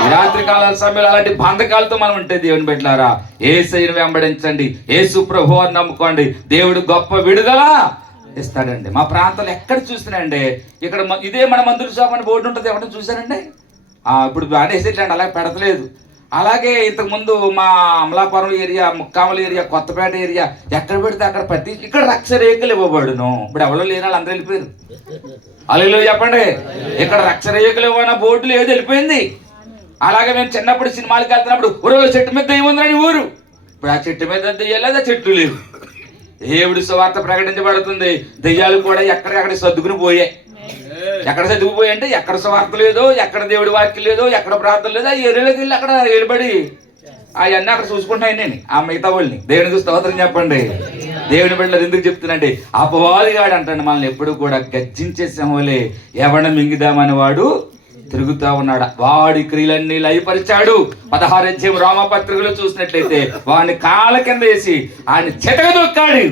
ఈ రాత్రి కాలాల సమయంలో అలాంటి బంధకాలతో మనం ఉంటే దేవుని బిడ్డలారా, యేసయ్యను వెంబడించండి, యేసు ప్రభువుని నమ్ముకోండి, దేవుడు గొప్ప విడుదల ఇస్తాడండి. మా ప్రాంతంలో ఎక్కడ చూసినాండి, ఇక్కడ ఇదే మన మందుల షాప్ అని బోర్డు ఉంటుంది, ఎవరైనా చూసారండి? ఇప్పుడు అనేసేట్లండి, అలా పెడతలేదు. అలాగే ఇంతకుముందు మా అమలాపురం ఏరియా, ముక్కామల ఏరియా, కొత్తపేట ఏరియా ఎక్కడ పెడితే అక్కడ ప్రతి ఇక్కడ రక్షరేఖలు ఇవ్వబడును. ఇప్పుడు ఎవరో లేని వాళ్ళు అందరూ వెళ్ళిపోయారు. అల్లు చెప్పండి, ఇక్కడ రక్షరేఖలు ఇవ్వన బోర్డులు ఏది వెళ్ళిపోయింది. అలాగే మేము చిన్నప్పుడు సినిమాలకు వెళ్తున్నప్పుడు ఊరో చెట్టు మీద దెయ్యం ఉందని ఊరు, ఇప్పుడు ఆ చెట్టు మీద దెయ్యాలు లేదు, ఆ చెట్లు లేవు. దేవుడి సువార్త ప్రకటించబడుతుంది, దెయ్యాలు కూడా ఎక్కడికక్కడ సర్దుకుని పోయాయి. ఎక్కడ చదువుపోయి అంటే ఎక్కడ స్వార్థ లేదో, ఎక్కడ దేవుడి వాక్యం లేదో, ఎక్కడ ప్రార్థన లేదో, ఆ ఏరియాలోకి వెళ్ళి అక్కడ ఏలుబడి అవన్నీ అక్కడ చూసుకుంటున్నాయి నేను ఆ మిగతా వాళ్ళని. దేవునికి స్తోత్రం చెప్పండి. దేవుని బిడ్డలు ఎందుకు చెప్తున్నాండి, అపవాదిగాడు అంటాడు మనల్ని ఎప్పుడు కూడా గర్జించే సింహంలే ఎవడ మింగిదామని వాడు తిరుగుతా ఉన్నాడు. వాడి క్రియలన్నీ లయపరిచాడు. 16 అధ్యాయం రోమపత్రికలో చూసినట్లయితే వాడిని కాళ్ళ కింద వేసి ఆయన చెతకదొక్కాడు.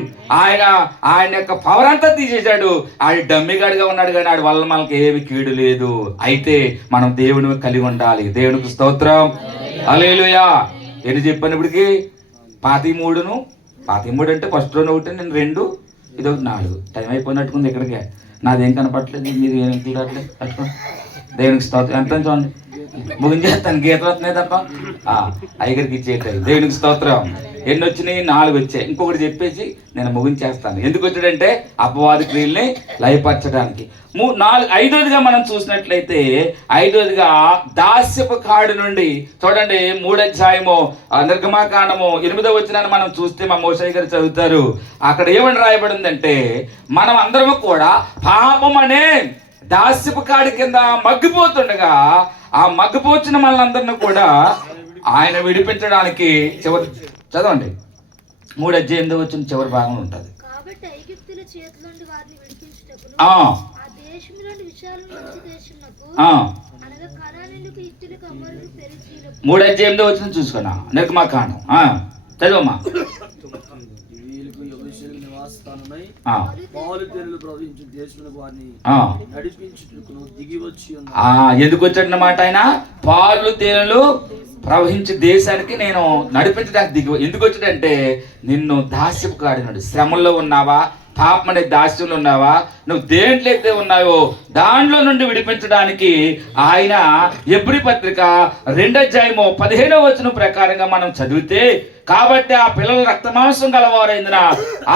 ఆయన యొక్క పవర్ అంతా తీసేశాడు. ఆడి డమ్మిగాడిగా ఉన్నాడు, కానీ ఆడి వల్ల మనకి ఏమి కీడు లేదు. అయితే మనం దేవుని కలిగి ఉండాలి. దేవునికి స్తోత్రం. హల్లెలూయా. ఎన్ని చెప్పాను ఇప్పటికి? 23 అంటే ఫస్ట్ రోజు ఒకటి, నేను 2, ఇది 4. టైం అయిపోయినట్టుకుంది. ఇక్కడికే నాదేం కనపట్లేదు, మీరు ఏం చూడట్లేదు. దేవునికి స్తోత్రం. ఎంత చూడండి, ముగించేస్తాను, గీతలు వస్తున్నాయి తప్ప ఐగరికి ఇచ్చేటాయి. దేవునికి స్తోత్రం. ఎన్ని వచ్చినాయి? 4 వచ్చాయి. ఇంకొకటి చెప్పేసి నేను ముగించేస్తాను. ఎందుకు వచ్చాడంటే అపవాది క్రియల్ని లయపరచడానికి. 5వదిగా మనం చూసినట్లయితే, 5వదిగా దాస్యపు కాడు నుండి చూడండి. 3వ అధ్యాయము నిర్గమాకాండము 8వ వచనాన్ని మనం చూస్తే మా మోషయ్య గారు చదువుతారు. అక్కడ ఏమని రాయబడిందంటే, మనం అందరము కూడా పాపం అనే దాస్యపు కాడి కింద మగ్గిపోతుండగా ఆ మగ్గిపోచిన మనందరినీ కూడా ఆయన విడిపించడానికి చివరి చదవండి 3వ అధ్యాయం వచ్చిన చివరి భాగం ఉంటుంది. 3వ అధ్యాయం వచ్చిన చూసుకున్నా నిర్గమాకాండం చదవమ్మా. ఎందుకు వచ్చాడన్నమాట ఆయన? పాలు తేనెలు ప్రవహించే దేశానికి నేను నడిపించడానికి ఎందుకు వచ్చాడంటే, నిన్ను దాస్యపు కాడినాడు. శ్రమల్లో ఉన్నావా, పాపం అనే దాస్యంలో ఉన్నావా, నువ్వు దేంట్లో అయితే ఉన్నావో దాంట్లో నుండి విడిపించడానికి ఆయన ఎబ్రీ పత్రిక 2వ అధ్యాయము 15వ వచనం ప్రకారంగా మనం చదివితే, కాబట్టి ఆ పిల్లలు రక్తమాంసం గలవారైందిన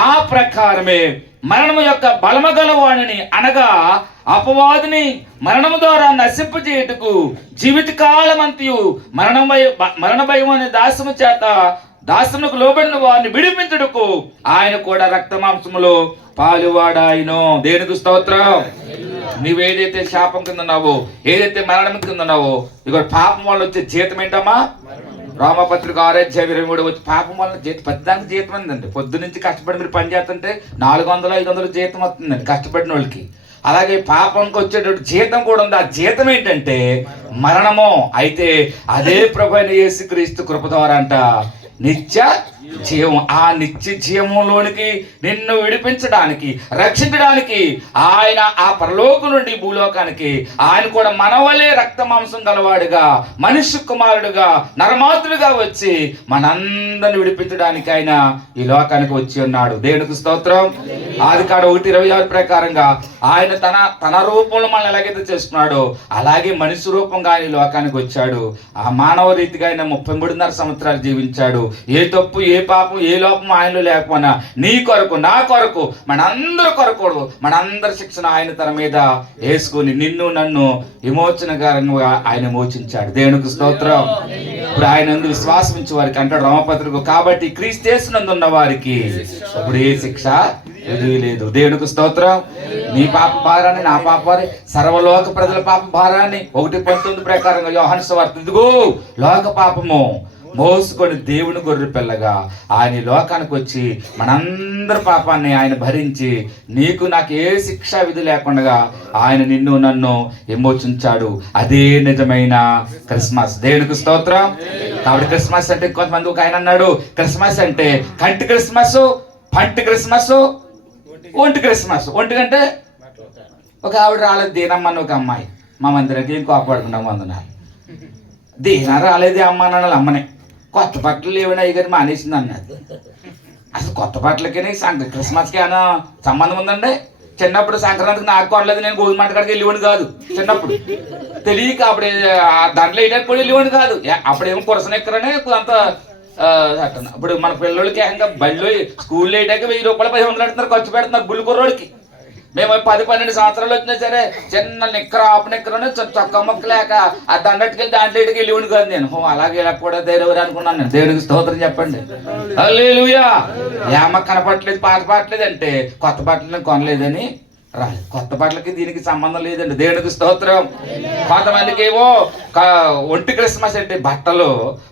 ఆ ప్రకారమే మరణము యొక్క బలము గలవాణిని అనగా అపవాదిని మరణము ద్వారా నశింపజేయుటకు జీవితకాలమంతయు మరణ భయం అనే దాస్యము చేత దాస్యములకు లోబడిన వారిని విడిపించుటకు ఆయన కూడా రక్తమాంసములో పాలువాడాయను. దేవునికి స్తోత్రం. నువ్వేదైతే శాపం కింద ఉన్నావో, ఏదైతే మరణం కింద ఉన్నావో, ఇక పాపం వల్ల వచ్చే జీతం ఏంటమ్మా? రోమపత్రిక 6వ అధ్యాయం 23 వచ్చి పాపం వల్ల జీతం, పెద్దానికి జీతం ఉందండి. పొద్దు నుంచి కష్టపడి మీరు పని చేస్తుంటే 400-500 జీతం వస్తుందండి కష్టపడిన వాళ్ళకి. అలాగే పాపానికి వచ్చేటప్పుడు జీతం కూడా ఉంది. ఆ జీతం ఏంటంటే మరణము. అయితే అదే ప్రభువైన యేసుక్రీస్తు కృప ద్వారా అంట నిత్య జీవం. ఆ నిత్య జీవంలోనికి నిన్ను విడిపించడానికి, రక్షించడానికి ఆయన ఆ పరలోకం నుండి భూలోకానికి ఆయన కూడా మనవలే రక్త మాంసం గలవాడుగా, మనుష్య కుమారుడుగా, నరమాతుడుగా వచ్చి మనందరిని విడిపించడానికి ఆయన ఈ లోకానికి వచ్చి ఉన్నాడు. దేవునికి స్తోత్రం. ఆదికాండం 1:26 ప్రకారంగా ఆయన తన రూపంలో మనల్ని ఎలాగైతే చేస్తున్నాడో అలాగే మనిషి రూపంగా ఆయన లోకానికి వచ్చాడు. ఆ మానవ రీతిగా ఆయన 33.5 సంవత్సరాలు జీవించాడు. ఏ తప్పు, ఏ పాపం, ఏ లోపం ఆయనలో లేకపోయినా నీ కొరకు, నా కొరకు, మనందరి కొరకు, మనందరి శిక్షణ ఆయన తన మీద వేసుకుని నిన్ను నన్ను విమోచనకరంగా ఆయన మోచించాడు. దేవునికి స్తోత్రం. ఇప్పుడు ఆయన విశ్వాసం ఉంచే వారికి అంటాడు రోమపత్రిక, కాబట్టి క్రీస్తు యేసునందు ఉన్న వారికి ఇప్పుడు ఏ శిక్ష లేదు. దేవునికి స్తోత్రం. నీ పాప భారాన్ని, నా పాప భారాన్ని, సర్వలోక ప్రజల పాప భారాన్ని 1:19 ప్రకారంగా యోహాను సువార్త, ఇదిగో లోక పాపము మోసుకొని దేవుని గొర్రె పిల్లగా ఆయన లోకానికి వచ్చి మనందరి పాపాన్ని ఆయన భరించి నీకు నాకు ఏ శిక్షా విధి లేకుండా ఆయన నిన్ను నన్ను విమోచించాడు. అదే నిజమైన క్రిస్మస్. దేవునికి స్తోత్రం. కాబట్టి క్రిస్మస్ అంటే కొంతమంది ఒక ఆయన అన్నాడు, క్రిస్మస్ అంటే కంటి క్రిస్మస్, పంటి క్రిస్మస్, ఒంటి క్రిస్మస్. ఒంటి కంటే ఒక ఆవిడ రాలేదు, దీనమ్మని ఒక అమ్మాయి మా మందిరానికి. ఏం కోపడుకున్నాం వందనాలు. దీన రాలేదే అమ్మ అన్నాడు. అమ్మనే కొత్త బట్టలు ఏమైనా అయ్యగారు మానేసింది అన్నది. అసలు కొత్త బట్టలకి క్రిస్మస్కి ఏమైనా సంబంధం ఉందండి? చిన్నప్పుడు సంక్రాంతికి నాకు కొనలేదు, నేను గోధుమ కాడికి వెళ్ళేవాడిని కాదు. చిన్నప్పుడు తెలియక అప్పుడు దాంట్లో వేయడానికి కూడా వెళ్ళేవాడిని కాదు. అప్పుడేమో పురసన ఎక్కరనే అంత ఇప్పుడు మన పిల్లలకి ఏకంగా బళ్ళు స్కూల్లో వేయడానికి 1000 రూపాయలు 500 పెడుతున్నారు, ఖర్చు పెడుతున్నారు బుల్లి కుర్రోడికి. మేము 10-12 సంవత్సరాలు వచ్చినా సరే చిన్న నిక్కర ఆపు నిక్కరనే చొక్క మొక్క లేక ఆ దండట్టుకెళ్ళి దాంట్లో ఇటుకి వెళ్ళివ్వండి కాదు నేను. అలాగే ఇలా కూడా ధైర్యం అనుకున్నాను నేను. దేవునికి స్తోత్రం చెప్పండి. హల్లెలూయా. ఏమ కనపడట్లేదు, పాత పాటలేదు అంటే కొత్త బట్టలు కొనలేదని రాలేదు. కొత్త బట్టలకి దీనికి సంబంధం లేదండి. దేవునికి స్తోత్రం. కొంతమందికి ఏమో ఒంటి క్రిస్మస్ అంటే బట్టలు,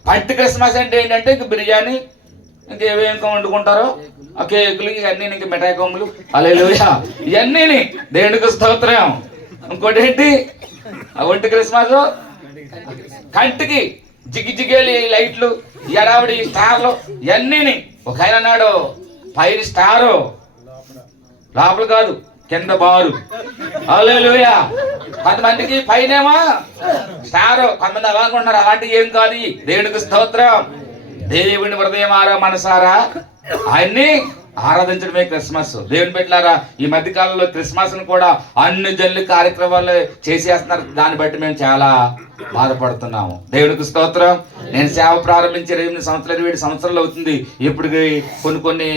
పంటి క్రిస్మస్ అంటే ఏంటంటే ఇంక బిర్యానీ, ఇంకేమేం వండుకుంటారో ఆ కేకులు, ఇవన్నీ ఇంక మిఠాయి కొమ్ములు. హల్లెలూయా. ఇవన్నీ దేవునికి స్తోత్రం. ఇంకోటి ఏంటి ఒంటి క్రిస్మస్, కంటికి జిగి జిగేలి లైట్లు, ఎడావిడి స్టార్లు, ఇవన్నీ. ఒక ఆయన అన్నాడు పైన స్టారు, లోపల కాదు కింద బారు. హల్లెలూయా. కొంతమందికి పైనేమో స్టారు, కొంతమంది అలా అనుకుంటున్నారు. అలాంటివి ఏం కాదు. దేవునికి స్తోత్రం. దేవుని హృదయమారా మనసారా ఆయన్ని ఆరాధించడమే క్రిస్మస్. దేవుని బిడ్డలారా, ఈ మధ్య కాలంలో క్రిస్మస్ ను కూడా అన్ని జల్లు కార్యక్రమాలు చేసేస్తున్నారు. దాన్ని బట్టి మేము చాలా బాధపడుతున్నాము. దేవునికి స్తోత్రం. నేను సేవ ప్రారంభించి 27 సంవత్సరాలు అవుతుంది. ఇప్పుడు కొన్ని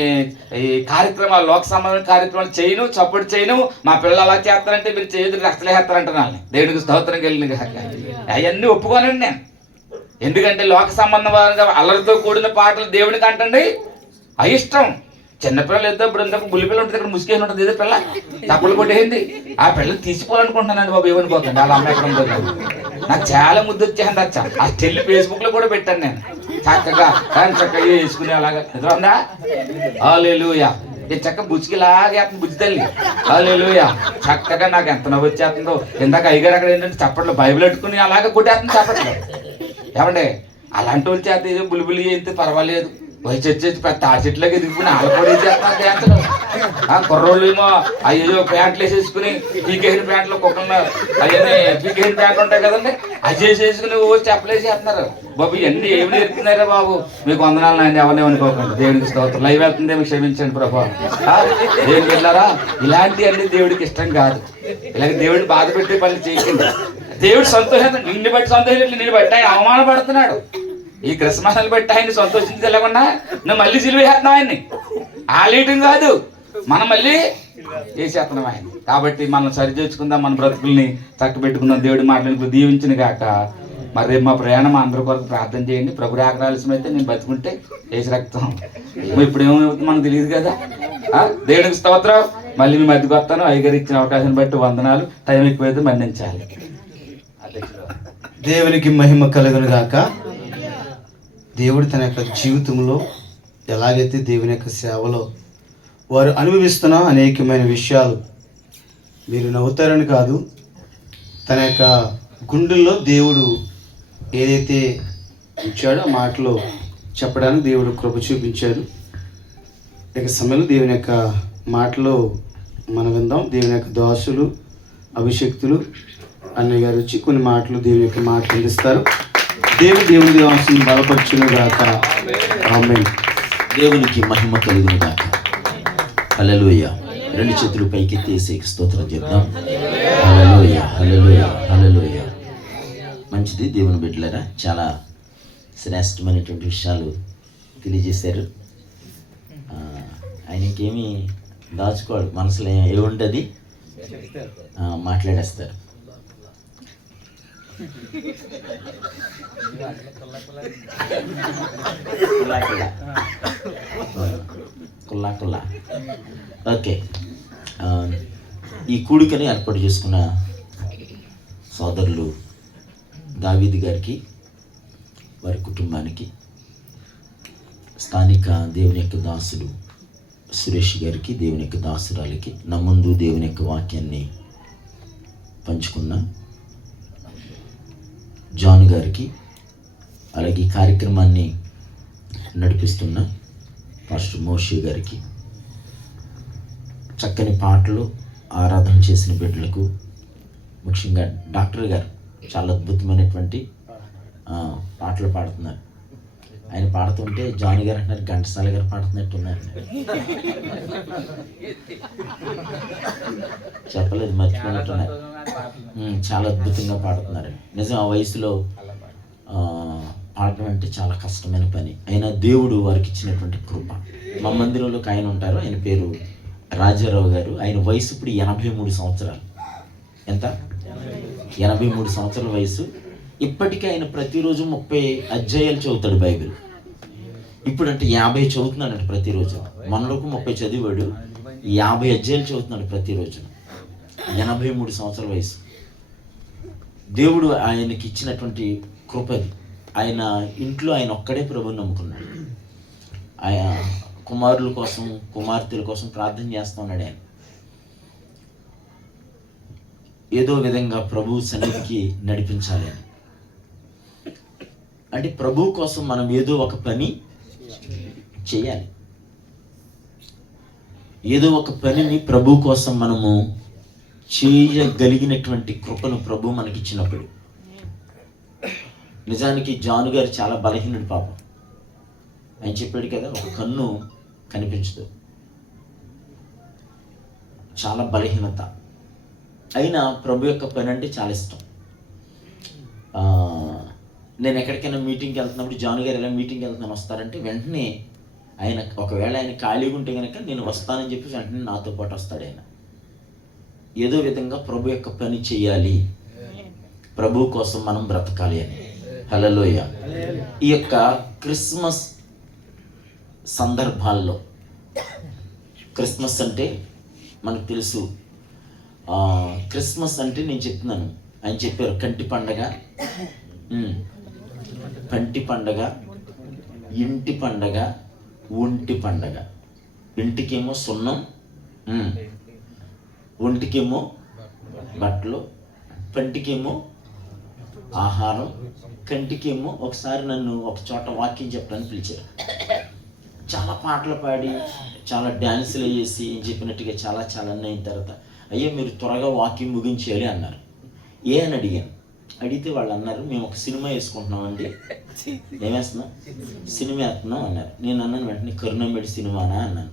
ఈ కార్యక్రమాలు, లోక సంబంధమైన కార్యక్రమాలు చేయను, చప్పుడు చేయను. మా పిల్లలు అలా చేస్తారంటే మీరు చేయదు రక్తలేస్తారంటున్నాను. దేవునికి స్తోత్రం కలిగింది. అవన్నీ ఒప్పుకోనండి నేను. ఎందుకంటే లోక సంబంధంగా అల్లరితో కూడిన పాటలు దేవునికి అంటండి అయిష్టం. చిన్నపిల్లలు ఏదో ఇప్పుడు ఇంతకు బుల్లిపిల్ల ఉంటుంది, ఇక్కడ ముసుకేసి ఉంటుంది, ఏదో పిల్ల తప్పులు కొట్టేసింది. ఆ పిల్లలు తీసుకోవాలనుకుంటున్నానండి బాబు. ఏమనుకోకండి, వాళ్ళ అమ్మ ఎక్కడ ఉందో. నాకు చాలా ముద్దు వచ్చేసింది అచ్చా. ఆ చెల్లి ఫేస్బుక్ లో కూడా పెట్టాను నేను. చక్కగా చక్కగా వేసుకునే అలాగా నిద్ర ఉందా. హల్లెలూయా. చక్కగా బుచ్చికిలాగా బుజ్జి తల్లి. హల్లెలూయా. చక్కగా నాకు ఎంత నవ్వు వచ్చేస్తుందో. ఇందాక అయ్యగారు అక్కడ ఏంటంటే చప్పట్లు బైబిల్ పెట్టుకుని అలాగే కొట్టేస్తుంది చప్పట్లు. ఏమంటే అలాంటి వాళ్ళు చేత ఏదో బులిబులి అయితే పర్వాలేదు. వయసు వచ్చేసి పెద్ద తాడి చెట్లకి ఎదిగిపోయిన వాళ్ళు కూడా చేస్తున్నారు డ్యాన్సులు. ఆ కుర్రోళ్ళు ఏమో అయ్యో ప్యాంట్లు వేసేసుకుని పీకేసిన ప్యాంట్లు కుక్కలు అవన్నీ పీకేసిన ప్యాంట్లు ఉంటాయి కదండి, అది చేసేసుకుని ఓ చెప్పలేసేస్తున్నారు. బాబు ఇవన్నీ ఏమి నేర్పుతున్నారా బాబు? మీకు వందనాలు నాయన, ఎవరిని అనుకోకండి. దేవుడికి స్తోత్రం. లైవ్ వెళ్తుందేమో క్షమించండి ప్రభా. దేవుడికి వెళ్ళారా? ఇలాంటివన్నీ దేవుడికి ఇష్టం కాదు. ఇలాగ దేవుడిని బాధ పెట్టే పనులు చేయకండి. దేవుడు సంతోషం, నిన్ను బట్టి సంతోషం, నిన్ను బట్టి ఆయన అవమానపడుతున్నాడు. ఈ క్రిస్మస్ని బట్టి ఆయన సంతోషించి తెలవకుండా నువ్వు మళ్ళీ సిలువేస్తున్నావు ఆయన్ని. ఆలేయటం కాదు, మనం మళ్ళీ చేసేస్తున్నాం ఆయన. కాబట్టి మనం సరి చేసుకుందాం, మన బ్రతుకుల్ని చక్కబెట్టుకుందాం. దేవుడి మాటలకు దీవించిన గాక. మరి రేపు మా ప్రయాణం అందరి కొరకు ప్రార్థన చేయండి. ప్రభు ఆగ్రహాలస్యమైతే నేను బతుకుంటే వేసి రక్తం. ఇప్పుడు ఏమవుతుంది మనకు తెలియదు కదా. దేవుడికి స్తోత్రం. మళ్ళీ మీ మధ్యకి వస్తాను. అయ్యగారు ఇచ్చిన అవకాశం బట్టి వందనాలు. టైం ఎక్కువైతే మన్నించాలి. దేవునికి మహిమ కలుగును గాక. దేవుడు తన యొక్క జీవితంలో ఎలాగైతే దేవుని యొక్క సేవలో వారు అనుభవిస్తున్న అనేకమైన విషయాలు మీరు నవ్వుతారని కాదు, తన యొక్క గుండెల్లో దేవుడు ఏదైతే ఇచ్చాడో ఆ మాటలో చెప్పడానికి దేవుడు కృప చూపించాడు. ఇక సమయంలో దేవుని యొక్క మాటలో మనం విందాం. దేవుని యొక్క దాసులు, అభిషక్తులు అన్నయ్య గారు వచ్చి కొన్ని మాటలు దేవుని యొక్క మాటలు అందిస్తారు. దేవుని దాసుని బలపరచును గాక. ఆమేన్. దేవునికి మహిమ కలుగును గాక. హల్లెలూయా. రెండు చేతులు పైకెత్తి యేసుకి స్తోత్రం చేద్దాం. హల్లెలూయా, హల్లెలూయా, హల్లెలూయా. మంచిది దేవుని బిడ్డలారా, చాలా శ్రేష్టమైనటువంటి విషయాలు తెలియజేశారు. ఆయనకేమి దాచుకోడు, మనసులో ఏముంటుంది మాట్లాడేస్తారు. కుల్లా. ఓకే, ఈ కూడికని ఏర్పాటు చేసుకున్న సోదరులు దావీదు గారికి, వారి కుటుంబానికి స్థానిక దేవుని యొక్క దాసుడు సురేష్ గారికి, దేవుని యొక్క దాసురాలకి, నా ముందు దేవుని యొక్క వాక్యాన్ని పంచుకున్న జాన్ గారికి, అలాగే ఈ కార్యక్రమాన్ని నడిపిస్తున్న పాస్టర్ మోషే గారికి, చక్కని పాటలు ఆరాధన చేసిన బిడ్డలకు, ముఖ్యంగా డాక్టర్ గారు చాలా అద్భుతమైనటువంటి పాటలు పాడుతున్నారు. ఆయన పాడుతుంటే జాన్ గారు అంటున్నారు ఘంటసాల గారు పాడుతున్నట్టు ఉన్నారు. చెప్పలేదు, మర్చిపోయినట్టున్నారు. చాలా అద్భుతంగా పాడుతున్నారు. నిజం, ఆ వయసులో పాడడం అంటే చాలా కష్టమైన పని. అయినా దేవుడు వారికి ఇచ్చినటువంటి కృప. మా మందిరంలోకి ఆయన ఉంటారు, ఆయన పేరు రాజారావు గారు. ఆయన వయసు ఇప్పుడు 83 సంవత్సరాలు. ఎంత? 83 సంవత్సరాల వయసు. ఇప్పటికీ ఆయన ప్రతిరోజు 30 అధ్యాయాలు చదువుతాడు బైబిల్. ఇప్పుడు అంటే 50 చదువుతున్నాడు ప్రతిరోజు. మనలోకి 30 చదివాడు, 50 అధ్యాయాలు చదువుతున్నాడు ప్రతిరోజు. 83 సంవత్సరాల వయసు. దేవుడు ఆయనకి ఇచ్చినటువంటి కృపది. ఆయన ఇంట్లో ఆయన ఒక్కడే ప్రభువుని నమ్ముకున్నాడు. ఆయన కుమారుల కోసం, కుమార్తెల కోసం ప్రార్థన చేస్తూ ఉన్నాడు. ఆయన ఏదో విధంగా ప్రభు సన్నిధికి నడిపించాలి అని. అంటే ప్రభు కోసం మనం ఏదో ఒక పని చేయాలి. ఏదో ఒక పనిని ప్రభు కోసం మనము చేయగలిగినటువంటి కృపను ప్రభు మనకిచ్చినప్పుడు. నిజానికి జాన్ గారు చాలా బలహీనుడు పాపం. ఆయన చెప్పాడు కదా, ఒక కన్ను కనిపించదు, చాలా బలహీనత. అయినా ప్రభు యొక్క పని అంటే చాలా ఇష్టం. నేను ఎక్కడికైనా మీటింగ్కి వెళ్తున్నప్పుడు జాన్ గారు ఎలా మీటింగ్కి వెళ్తున్నాను వస్తారంటే వెంటనే ఆయన, ఒకవేళ ఆయన ఖాళీగా ఉంటే కనుక నేను వస్తానని చెప్పి వెంటనే నాతో పాటు వస్తాడు. ఆయన ఏదో విధంగా ప్రభు యొక్క పని చేయాలి, ప్రభు కోసం మనం బ్రతకాలి అని. హల్లెలూయా. ఈ యొక్క క్రిస్మస్ సందర్భాల్లో, క్రిస్మస్ అంటే మనకు తెలుసు. క్రిస్మస్ అంటే నేను చెప్తున్నాను, ఆయన చెప్పారు కంటి పండగ, పంటి పండగ, ఇంటి పండగ, ఒంటి పండగ. ఇంటికేమో సున్నం, ఒంటికేమో బట్టలు, పంటికేమో ఆహారం, కంటికేమో. ఒకసారి నన్ను ఒక చోట వాక్యం చెప్పడానికి పిలిచారు. చాలా పాటలు పాడి, చాలా డ్యాన్సులు వేసి చెప్పినట్టుగా చాలా చాలా అయిన తర్వాత, అయ్యా మీరు త్వరగా వాక్యం ముగించేయాలి అన్నారు. ఏ అని అడిగాను. అడిగితే వాళ్ళు అన్నారు, మేము ఒక సినిమా వేసుకుంటున్నామండి. ఏమేస్తున్నాం? సినిమా వేస్తున్నాం అన్నారు. నేను అన్నాను వెంటనే, కరుణామేడి సినిమానా అన్నాను.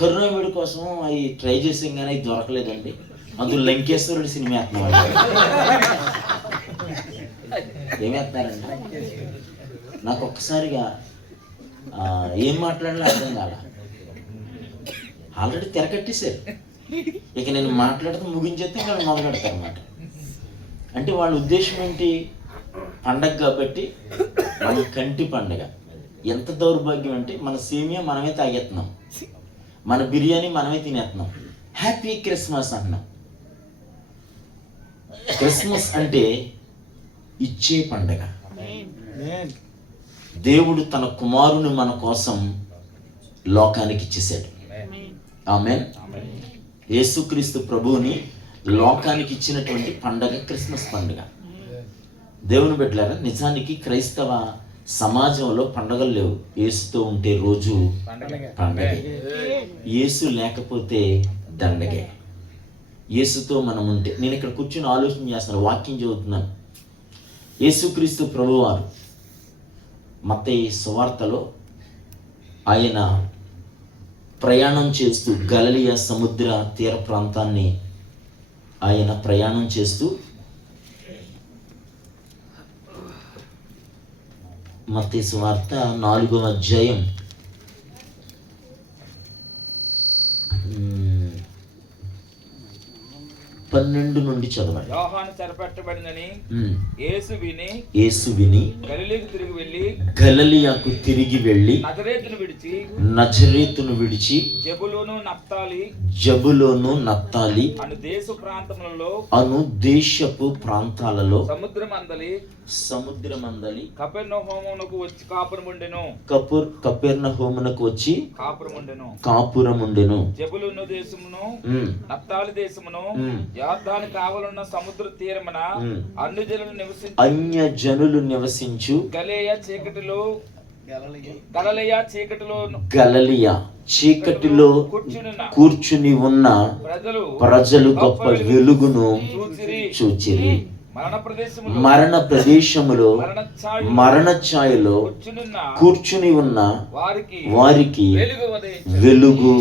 కరుణామేడి కోసం అవి ట్రై చేసాం కానీ అవి దొరకలేదండి. అందులో లంకేశ్వరుడు సినిమా వేస్తున్నాం. ఏమేస్తున్నారండి? నాకు ఒక్కసారిగా ఏం మాట్లాడాలో అర్థం కాల. ఆల్రెడీ తెరకట్టేశారు. ఇక నేను మాట్లాడితే ముగించేస్తే వాళ్ళు మొదలెడతారు అన్నమాట. అంటే వాళ్ళ ఉద్దేశం ఏంటి? పండగ కాబట్టి మన కంటి పండగ. ఎంత దౌర్భాగ్యం అంటే మన సేమియా మనమే తాగేస్తున్నాం, మన బిర్యానీ మనమే తినేస్తున్నాం. హ్యాపీ క్రిస్మస్ అంటున్నాం. క్రిస్మస్ అంటే ఇచ్చే పండగ. దేవుడు తన కుమారుని మన కోసం లోకానికి ఇచ్చేసాడు. ఆమేన్. యేసుక్రీస్తు ప్రభువుని లోకానికి ఇచ్చినటువంటి పండగ క్రిస్మస్ పండుగ. దేవుని బిడ్డలారా, నిజానికి క్రైస్తవ సమాజంలో పండగలు లేవు. యేసుతో ఉంటే రోజు పండగే, యేసు లేకపోతే దండగే. యేసుతో మనం ఉంటే, నేను ఇక్కడ కూర్చొని ఆలోచన చేస్తున్నాను, వాక్యం చదువుతున్నాను. యేసుక్రీస్తు ప్రభువారు మత్తయి సువార్తలో ఆయన ప్రయాణం చేస్తూ గలిలయ సముద్ర తీర ప్రాంతాన్ని ఆయన ప్రయాణం చేస్తూ, మత్తయి సువార్త 4వ అధ్యాయం 10 12 నుండి చదవండి. యోహాను చెరపట్టబడిందని యేసు విని గలిలయకు తిరిగి వెళ్ళి నజరేతును విడిచి జబులోను నప్తాలి అను దేశపు ప్రాంతాలలో సముద్రమందలి కపెర్నహూమునకు వచ్చి కాపురముండెను. జబులూను దేశమును నప్తాలి దేశమును యొర్దాను కావలున్న సముద్ర తీరమున అన్య జనులు నివసించు గలిలయ చీకటిలో కూర్చుని ఉన్న ప్రజలు గొప్ప వెలుగును చూచిరి. మరణ ప్రదేశములో మరణ ఛాయలో కూర్చుని ఉన్న వారికి వెలుగు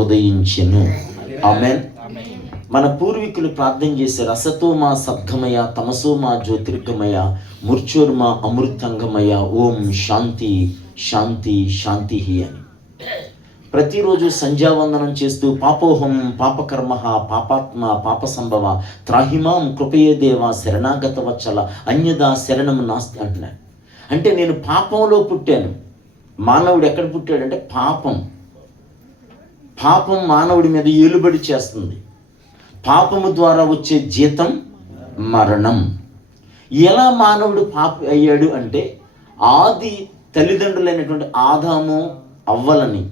ఉదయించెను. ఆమేన్. మన పూర్వీకులు ప్రార్థన చేశారు, అసతోమా సద్గమయ తమసోమా జ్యోతిర్గమయ మూర్ఛోర్మా అమృతంగమయ ఓం శాంతి శాంతి శాంతి అని. ప్రతిరోజు సంధ్యావందనం చేస్తూ పాపోహం పాపకర్మ పాపాత్మ పాప సంభవ త్రాహిమాం కృపయే దేవ శరణాగత వచ్చల అన్యదా శరణము నాస్తి అంటున్నాను. అంటే నేను పాపంలో పుట్టాను. మానవుడు ఎక్కడ పుట్టాడంటే పాపం మానవుడి మీద ఏలుబడి చేస్తుంది. పాపము ద్వారా వచ్చే జీతం మరణం. ఎలా మానవుడు పాప అయ్యాడు అంటే ఆది తల్లిదండ్రులైనటువంటి ఆదాము అవ్వలని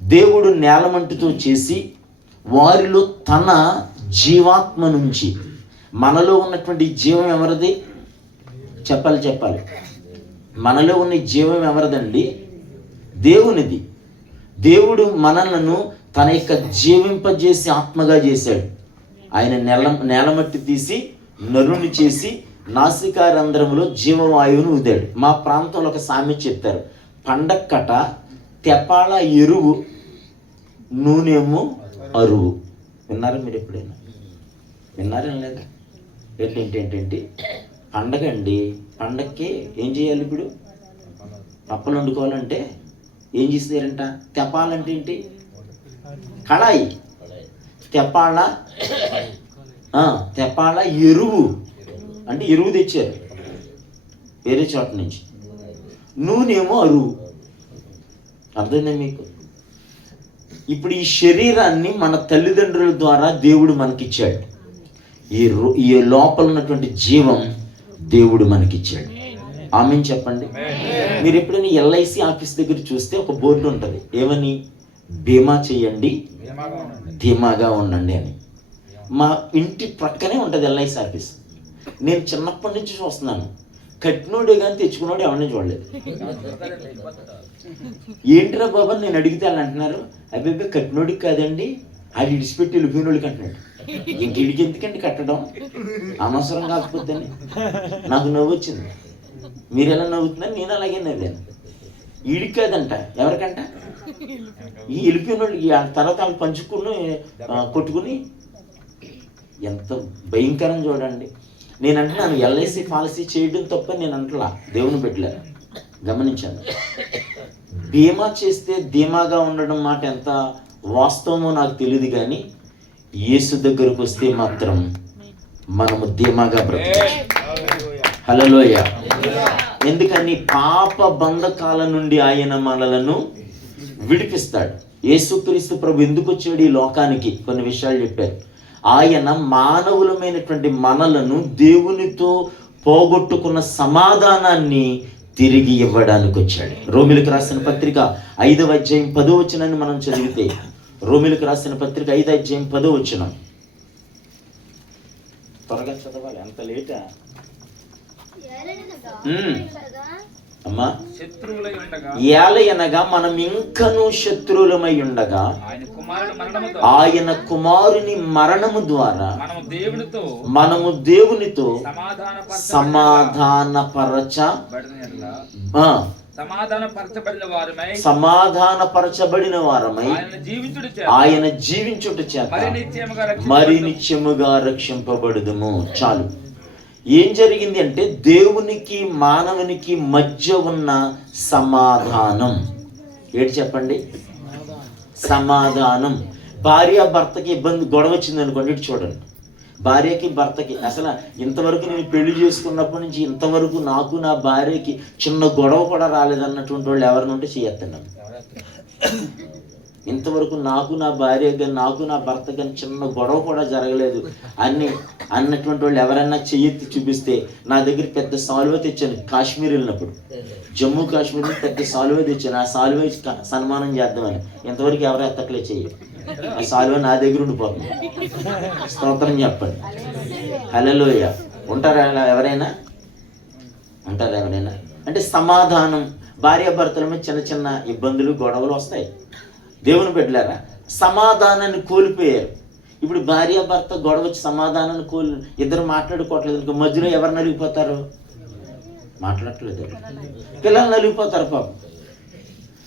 దేవుడు నేలమంటుతో చేసి వారిలో తన జీవాత్మ నుంచి, మనలో ఉన్నటువంటి జీవం ఎవరిది చెప్పాలి మనలో ఉన్న జీవం ఎవరిదండి? దేవునిది. దేవుడు మనలను తన యొక్క జీవింపజేసి ఆత్మగా చేశాడు. ఆయన నేలమట్టి తీసి నరుని చేసి నాసికారంధ్రములో జీవవాయువును ఊదాడు. మా ప్రాంతంలో ఒక సామెత చెప్తారు, పండక్కట తెపాల ఎరువు నూనెమో అరువు. విన్నారా మీరు ఎప్పుడైనా? విన్నారా లేదా? ఏంటి పండగ అండి. పండగకి ఏం చేయాలి? ఇప్పుడు పప్పలు వండుకోవాలంటే ఏం చేస్తారంట? తెపాలంటే ఏంటి? కళాయి. తెపాల ఎరువు అంటే ఎరువు తెచ్చారు వేరే చోట నుంచి. నూనెమో అరువు. అర్థమైందా మీకు? ఇప్పుడు ఈ శరీరాన్ని మన తల్లిదండ్రుల ద్వారా దేవుడు మనకిచ్చాడు. ఈ లోపల ఉన్నటువంటి జీవం దేవుడు మనకిచ్చాడు. ఆమేన్ చెప్పండి. మీరు ఎప్పుడైనా ఎల్ఐసి ఆఫీస్ దగ్గర చూస్తే ఒక బోర్డు ఉంటుంది, ఏమని? బీమా చేయండి, ధీమాగా ఉండండి అని. మా ఇంటి ప్రక్కనే ఉంటుంది ఎల్ఐసి ఆఫీస్. నేను చిన్నప్పటి నుంచి చూస్తున్నాను. కట్టినోడే కానీ తెచ్చుకున్నాడు ఎవరిని చూడలేదు. ఏంట్రా బాబా నేను అడిగితే వాళ్ళు అంటున్నారు, అబ్బాయి కట్టినోడికి కాదండి, ఆడి ఇడిచిపెట్టి వెళ్ళిపోయినోడికి అంటున్నాడు. ఇంక ఇడికి ఎందుకండి కట్టడం, అనవసరం కాకపోతే. నాకు నవ్వు వచ్చింది. మీరు ఎలా నవ్వుతున్నారు? నేను అలాగే నవ్వాను. ఈడికి కాదంట, ఎవరికంట? ఈ వెళ్ళిపోయినోళ్ళకి. తర్వాత వాళ్ళు పంచుకుని కొట్టుకుని. ఎంత భయంకరం చూడండి. నేను అంటున్నాను ఎల్ఐసి పాలసీ చేయడం తప్ప నేను అంటలా, దేవుని బిడ్డలే గమనించాను. బీమా చేస్తే ధీమాగా ఉండడం మాట ఎంత వాస్తవమో నాకు తెలియదు, కానీ యేసు దగ్గరకు వస్తే మాత్రం మనము ధీమాగా బ్రతకచ్చు. హల్లెలూయ. ఎందుకని? పాప బంధకాల నుండి ఆయన మనలను విడిపిస్తాడు. యేసుక్రీస్తు ప్రభు ఎందుకు వచ్చాడు ఈ లోకానికి? కొన్ని విషయాలు చెప్పారు. ఆయన మానవులమైనటువంటి మనలను దేవునితో పోగొట్టుకున్న సమాధానాన్ని తిరిగి ఇవ్వడానికి వచ్చాడు. రోమిలకు రాసిన పత్రిక 5వ అధ్యాయం 10వ వచనాన్ని మనం చదివితే, రోమిలకు రాసిన పత్రిక 5వ అధ్యాయం 10వ వచనం. త్వరగా చదవాలి, అంత లేటా అమ్మా? ఏలయనగా మనం ఇంకనూ శత్రువులమై ఉండగా ఆయన కుమారుని మరణము ద్వారా మనము దేవునితో సమాధానపరచబడిన వారమై ఆయన జీవించుట చేత మరి నిత్యముగా రక్షింపబడుదుము. చాలు. ఏం జరిగింది అంటే దేవునికి మానవునికి మధ్య ఉన్న సమాధానం. ఏంటి చెప్పండి? సమాధానం. భార్య భర్తకి ఇబ్బంది, గొడవ వచ్చింది అనుకోండి, ఇటు చూడండి. భార్యకి భర్తకి అసలు ఇంతవరకు నేను పెళ్లి చేసుకున్నప్పటి నుంచి ఇంతవరకు నాకు నా భార్యకి చిన్న గొడవ కూడా రాలేదన్నటువంటి వాళ్ళు ఎవరిని ఉంటే చేయొద్దండి. ఇంతవరకు నాకు నా భార్య కానీ నాకు నా భర్త కానీ చిన్న గొడవ కూడా జరగలేదు అన్నటువంటి వాళ్ళు ఎవరైనా చెయ్యెత్తి చూపిస్తే, నా దగ్గర పెద్ద సాల్వే తెచ్చాను కాశ్మీర్ వెళ్ళినప్పుడు, జమ్మూ కాశ్మీర్లో పెద్ద సాల్వే తెచ్చాను, ఆ సాల్వే సన్మానం చేద్దామని. ఇంతవరకు ఎవరు ఎత్తట్లే చెయ్యి, ఆ సాల్వే నా దగ్గర ఉండిపోతుంది. స్తోత్రం చెప్పండి. హల్లెలూయా. ఉంటారా ఎవరైనా? ఉంటారా ఎవరైనా? అంటే సమాధానం, భార్యాభర్తల మీద చిన్న చిన్న ఇబ్బందులు గొడవలు వస్తాయి. దేవుని బిడ్డలారా, సమాధానాన్ని కోల్పోయారు. ఇప్పుడు భార్యాభర్త గొడవ వచ్చి సమాధానాన్ని ఇద్దరు మాట్లాడుకోవట్లేదు ఇంకా మధ్యలో ఎవరు నలిగిపోతారు? మాట్లాడట్లేదు. పిల్లలు నలిగిపోతారు పాపం.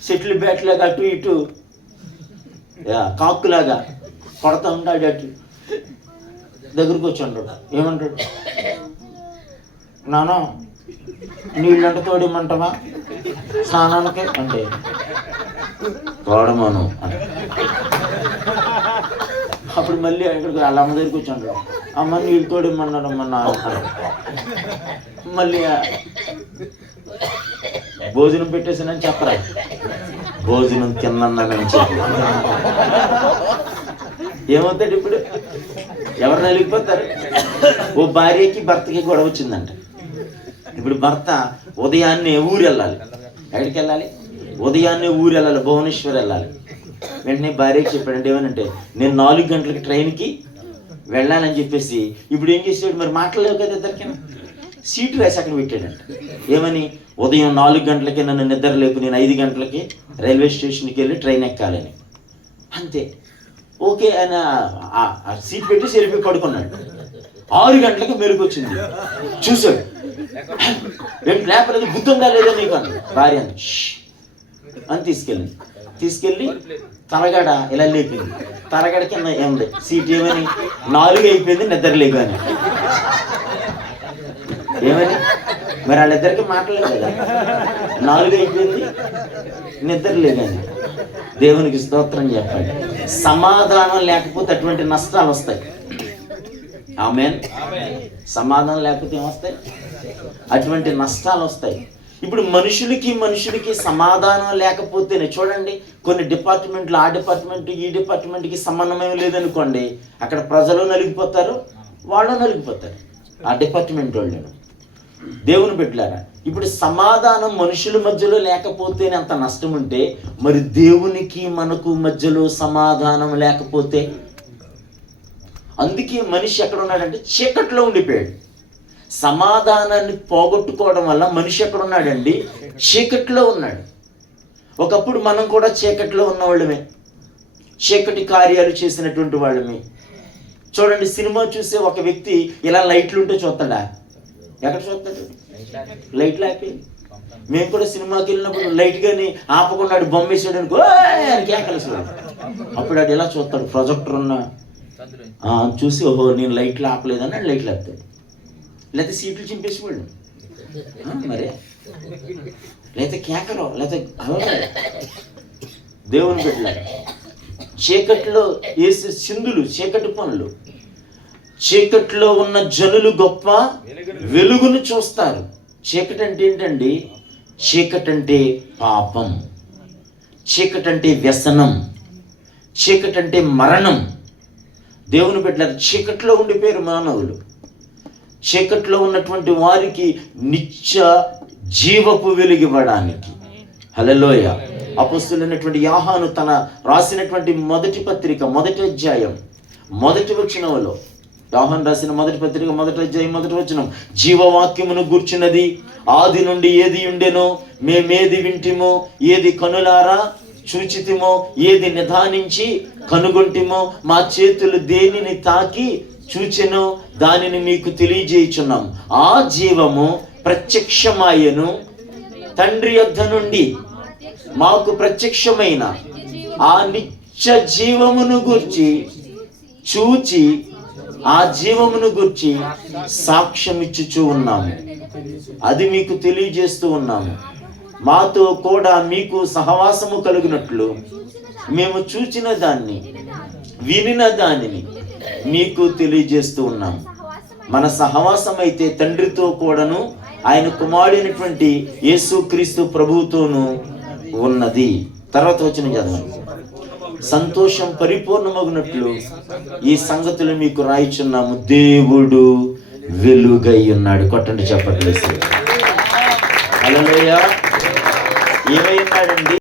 సెటిల్ బ్యాట్లాగా అటు ఇటు కాకులాగా కొడతా ఉంటాడు. అటు దగ్గరకు వచ్చి అంటాడు, ఏమంటాడు? నాన్న నీళ్ళంట తోడిమంటావా స్నానానికి అంటే తోడమను. అప్పుడు మళ్ళీ అక్కడికి వాళ్ళ అమ్మ దగ్గరికి వచ్చి అంటాడు, అమ్మ నీళ్ళు తోడిమన్నాడమ్మ నాన్న. మళ్ళీ భోజనం పెట్టేసానని చెప్పరా, భోజనం తిన్నానని చెప్పి ఏమవుతాడు? ఇప్పుడు ఎవరు నలిగిపోతారు? ఓ భార్యకి భర్తకి గొడవ వచ్చిందంట. ఇప్పుడు భర్త ఉదయాన్నే ఊరు వెళ్ళాలి. ఎక్కడికి వెళ్ళాలి? ఉదయాన్నే ఊరు వెళ్ళాలి, భువనేశ్వర్ వెళ్ళాలి. వెంటనే భార్యకి చెప్పాడంటే ఏమనంటే, నేను 4 గంటలకి ట్రైన్కి వెళ్ళాలని చెప్పేసి ఇప్పుడు ఏం చేసాడు? మరి మాట్లాడలేవు కదా ఇద్దరికి. సీటు రాసి అక్కడ పెట్టాడంట. ఏమని? ఉదయం 4 గంటలకి నన్ను నిద్ర లేపు, నేను 5 గంటలకి రైల్వే స్టేషన్కి వెళ్ళి ట్రైన్ ఎక్కాలని. అంతే, ఓకే ఆయన ఆ సీట్ పెట్టి సెరిపి పడుకున్నాడు. 6 గంటలకు మెరుగు వచ్చింది, చూసాడు. ఏం లేపలేదు, గుర్తుందా లేదా నీకు అన్నాడు భార్య అని. తీసుకెళ్ళి తలగడ ఇలా లేపింది. తలగడ కింద ఏముంది సీట్, ఏమని? 4 అయిపోయింది, నిద్ర లేవు అని. ఏమని? మరి వాళ్ళిద్దరికి మాట్లాడలేదు కదా, 4 అయిపోయింది, నిద్ర లేదని. దేవునికి స్తోత్రం చెప్పండి. సమాధానం లేకపోతే అటువంటి నష్టాలు వస్తాయి. ఆమేన్. సమాధానం లేకపోతే ఏమొస్తాయి? అటువంటి నష్టాలు వస్తాయి. ఇప్పుడు మనుషులకి సమాధానం లేకపోతేనే చూడండి, కొన్ని డిపార్ట్మెంట్లు ఆ డిపార్ట్మెంట్ ఈ డిపార్ట్మెంట్కి సంబంధమే లేదనుకోండి, అక్కడ ప్రజలు నలిగిపోతారు, వాళ్ళు నలిగిపోతారు, ఆ డిపార్ట్మెంట్ వాళ్ళు. దేవుని బిడ్డలారా, ఇప్పుడు సమాధానం మనుషుల మధ్యలో లేకపోతేనే అంత నష్టం ఉంటే, మరి దేవునికి మనకు మధ్యలో సమాధానం లేకపోతే? అందుకే మనిషి ఎక్కడ ఉన్నాడంటే చీకట్లో ఉండిపోయాడు. సమాధానాన్ని పోగొట్టుకోవడం వల్ల మనిషి ఎక్కడ ఉన్నాడండి? చీకట్లో ఉన్నాడు. ఒకప్పుడు మనం కూడా చీకట్లో ఉన్నవాళ్ళమే, చీకటి కార్యాలు చేసినటువంటి వాళ్ళమే. చూడండి, సినిమా చూసే ఒక వ్యక్తి ఇలా లైట్లు ఉంటే చూస్తాడా? ఎక్కడ చూస్తాడు? లైట్లు ఆపి. మేము కూడా సినిమాకి వెళ్ళినప్పుడు లైట్ గాని ఆపకుండా బొమ్మ వేసాడు అనుకో, కేకలేసాడు. అప్పుడు అది ఎలా చూస్తాడు? ప్రొజెక్టర్ ఉన్న చూసి, ఓహో నేను లైట్లు ఆపలేదని లైట్లు ఆపుతాడు. లేకపోతే సీట్లు చింపేసేవాళ్ళు మరే, లేకపోతే కేకలో, లేకపోతే దేవుని బిడ్డలారా, చీకట్లో వేసే సింధులు, చీకటి పనులు. చీకట్లో ఉన్న జనులు గొప్ప వెలుగును చూస్తారు. చీకటి అంటే ఏంటండి? చీకటి అంటే పాపం, చీకటి అంటే వ్యసనం, చీకటి అంటే మరణం. దేవుని బిడ్డలారా, చీకట్లో ఉండిపోయారు మానవులు. చీకట్లో ఉన్నటువంటి వారికి నిత్య జీవపు వెలుగివ్వడానికి. హల్లెలూయా. అపొస్తలుడైనటువంటి యోహాను తన రాసినటువంటి మొదటి పత్రిక 1వ అధ్యాయం 1వ వచనంలో, యోహాను రాసిన మొదటి పత్రిక 1వ అధ్యాయం 1వ వచనం, జీవవాక్యమును గూర్చినది ఆది నుండి ఏది ఉండెనో, మేమేది వింటిమో, ఏది కనులారా చూచితిమో, ఏది నిదానించి కనుగొంటిమో, మా చేతులు దేనిని తాకి చూచెనో దానిని మీకు తెలియజేయుచున్నాం. ఆ జీవము ప్రత్యక్షమాయను, తండ్రి యొద్ద నుండి మాకు ప్రత్యక్షమైన ఆ నిత్య జీవమును గూర్చి చూచి, ఆ జీవమును గూర్చి సాక్ష్యమిచ్చుచూ ఉన్నాము. అది మీకు తెలియజేస్తూ ఉన్నాము. మాతో కూడా మీకు సహవాసము కలుగునట్లు మేము చూచిన దాన్ని, వినిన దానిని మీకు తెలియజేస్తూ ఉన్నాం. మన సహవాసం అయితే తండ్రితో కూడాను ఆయన కుమారుడైనటువంటి యేసుక్రీస్తు ప్రభువుతోనూ ఉన్నది. తర్వాత వచ్చిన చదవండి. సంతోషం పరిపూర్ణమగునట్లు ఈ సంగతులు మీకు రాయిచున్నాము, దేవుడు వెలుగై ఉన్నాడు. కొట్టండి చెప్పట్లేదు. హల్లెలూయా. ఏమై ఉన్నాడండి?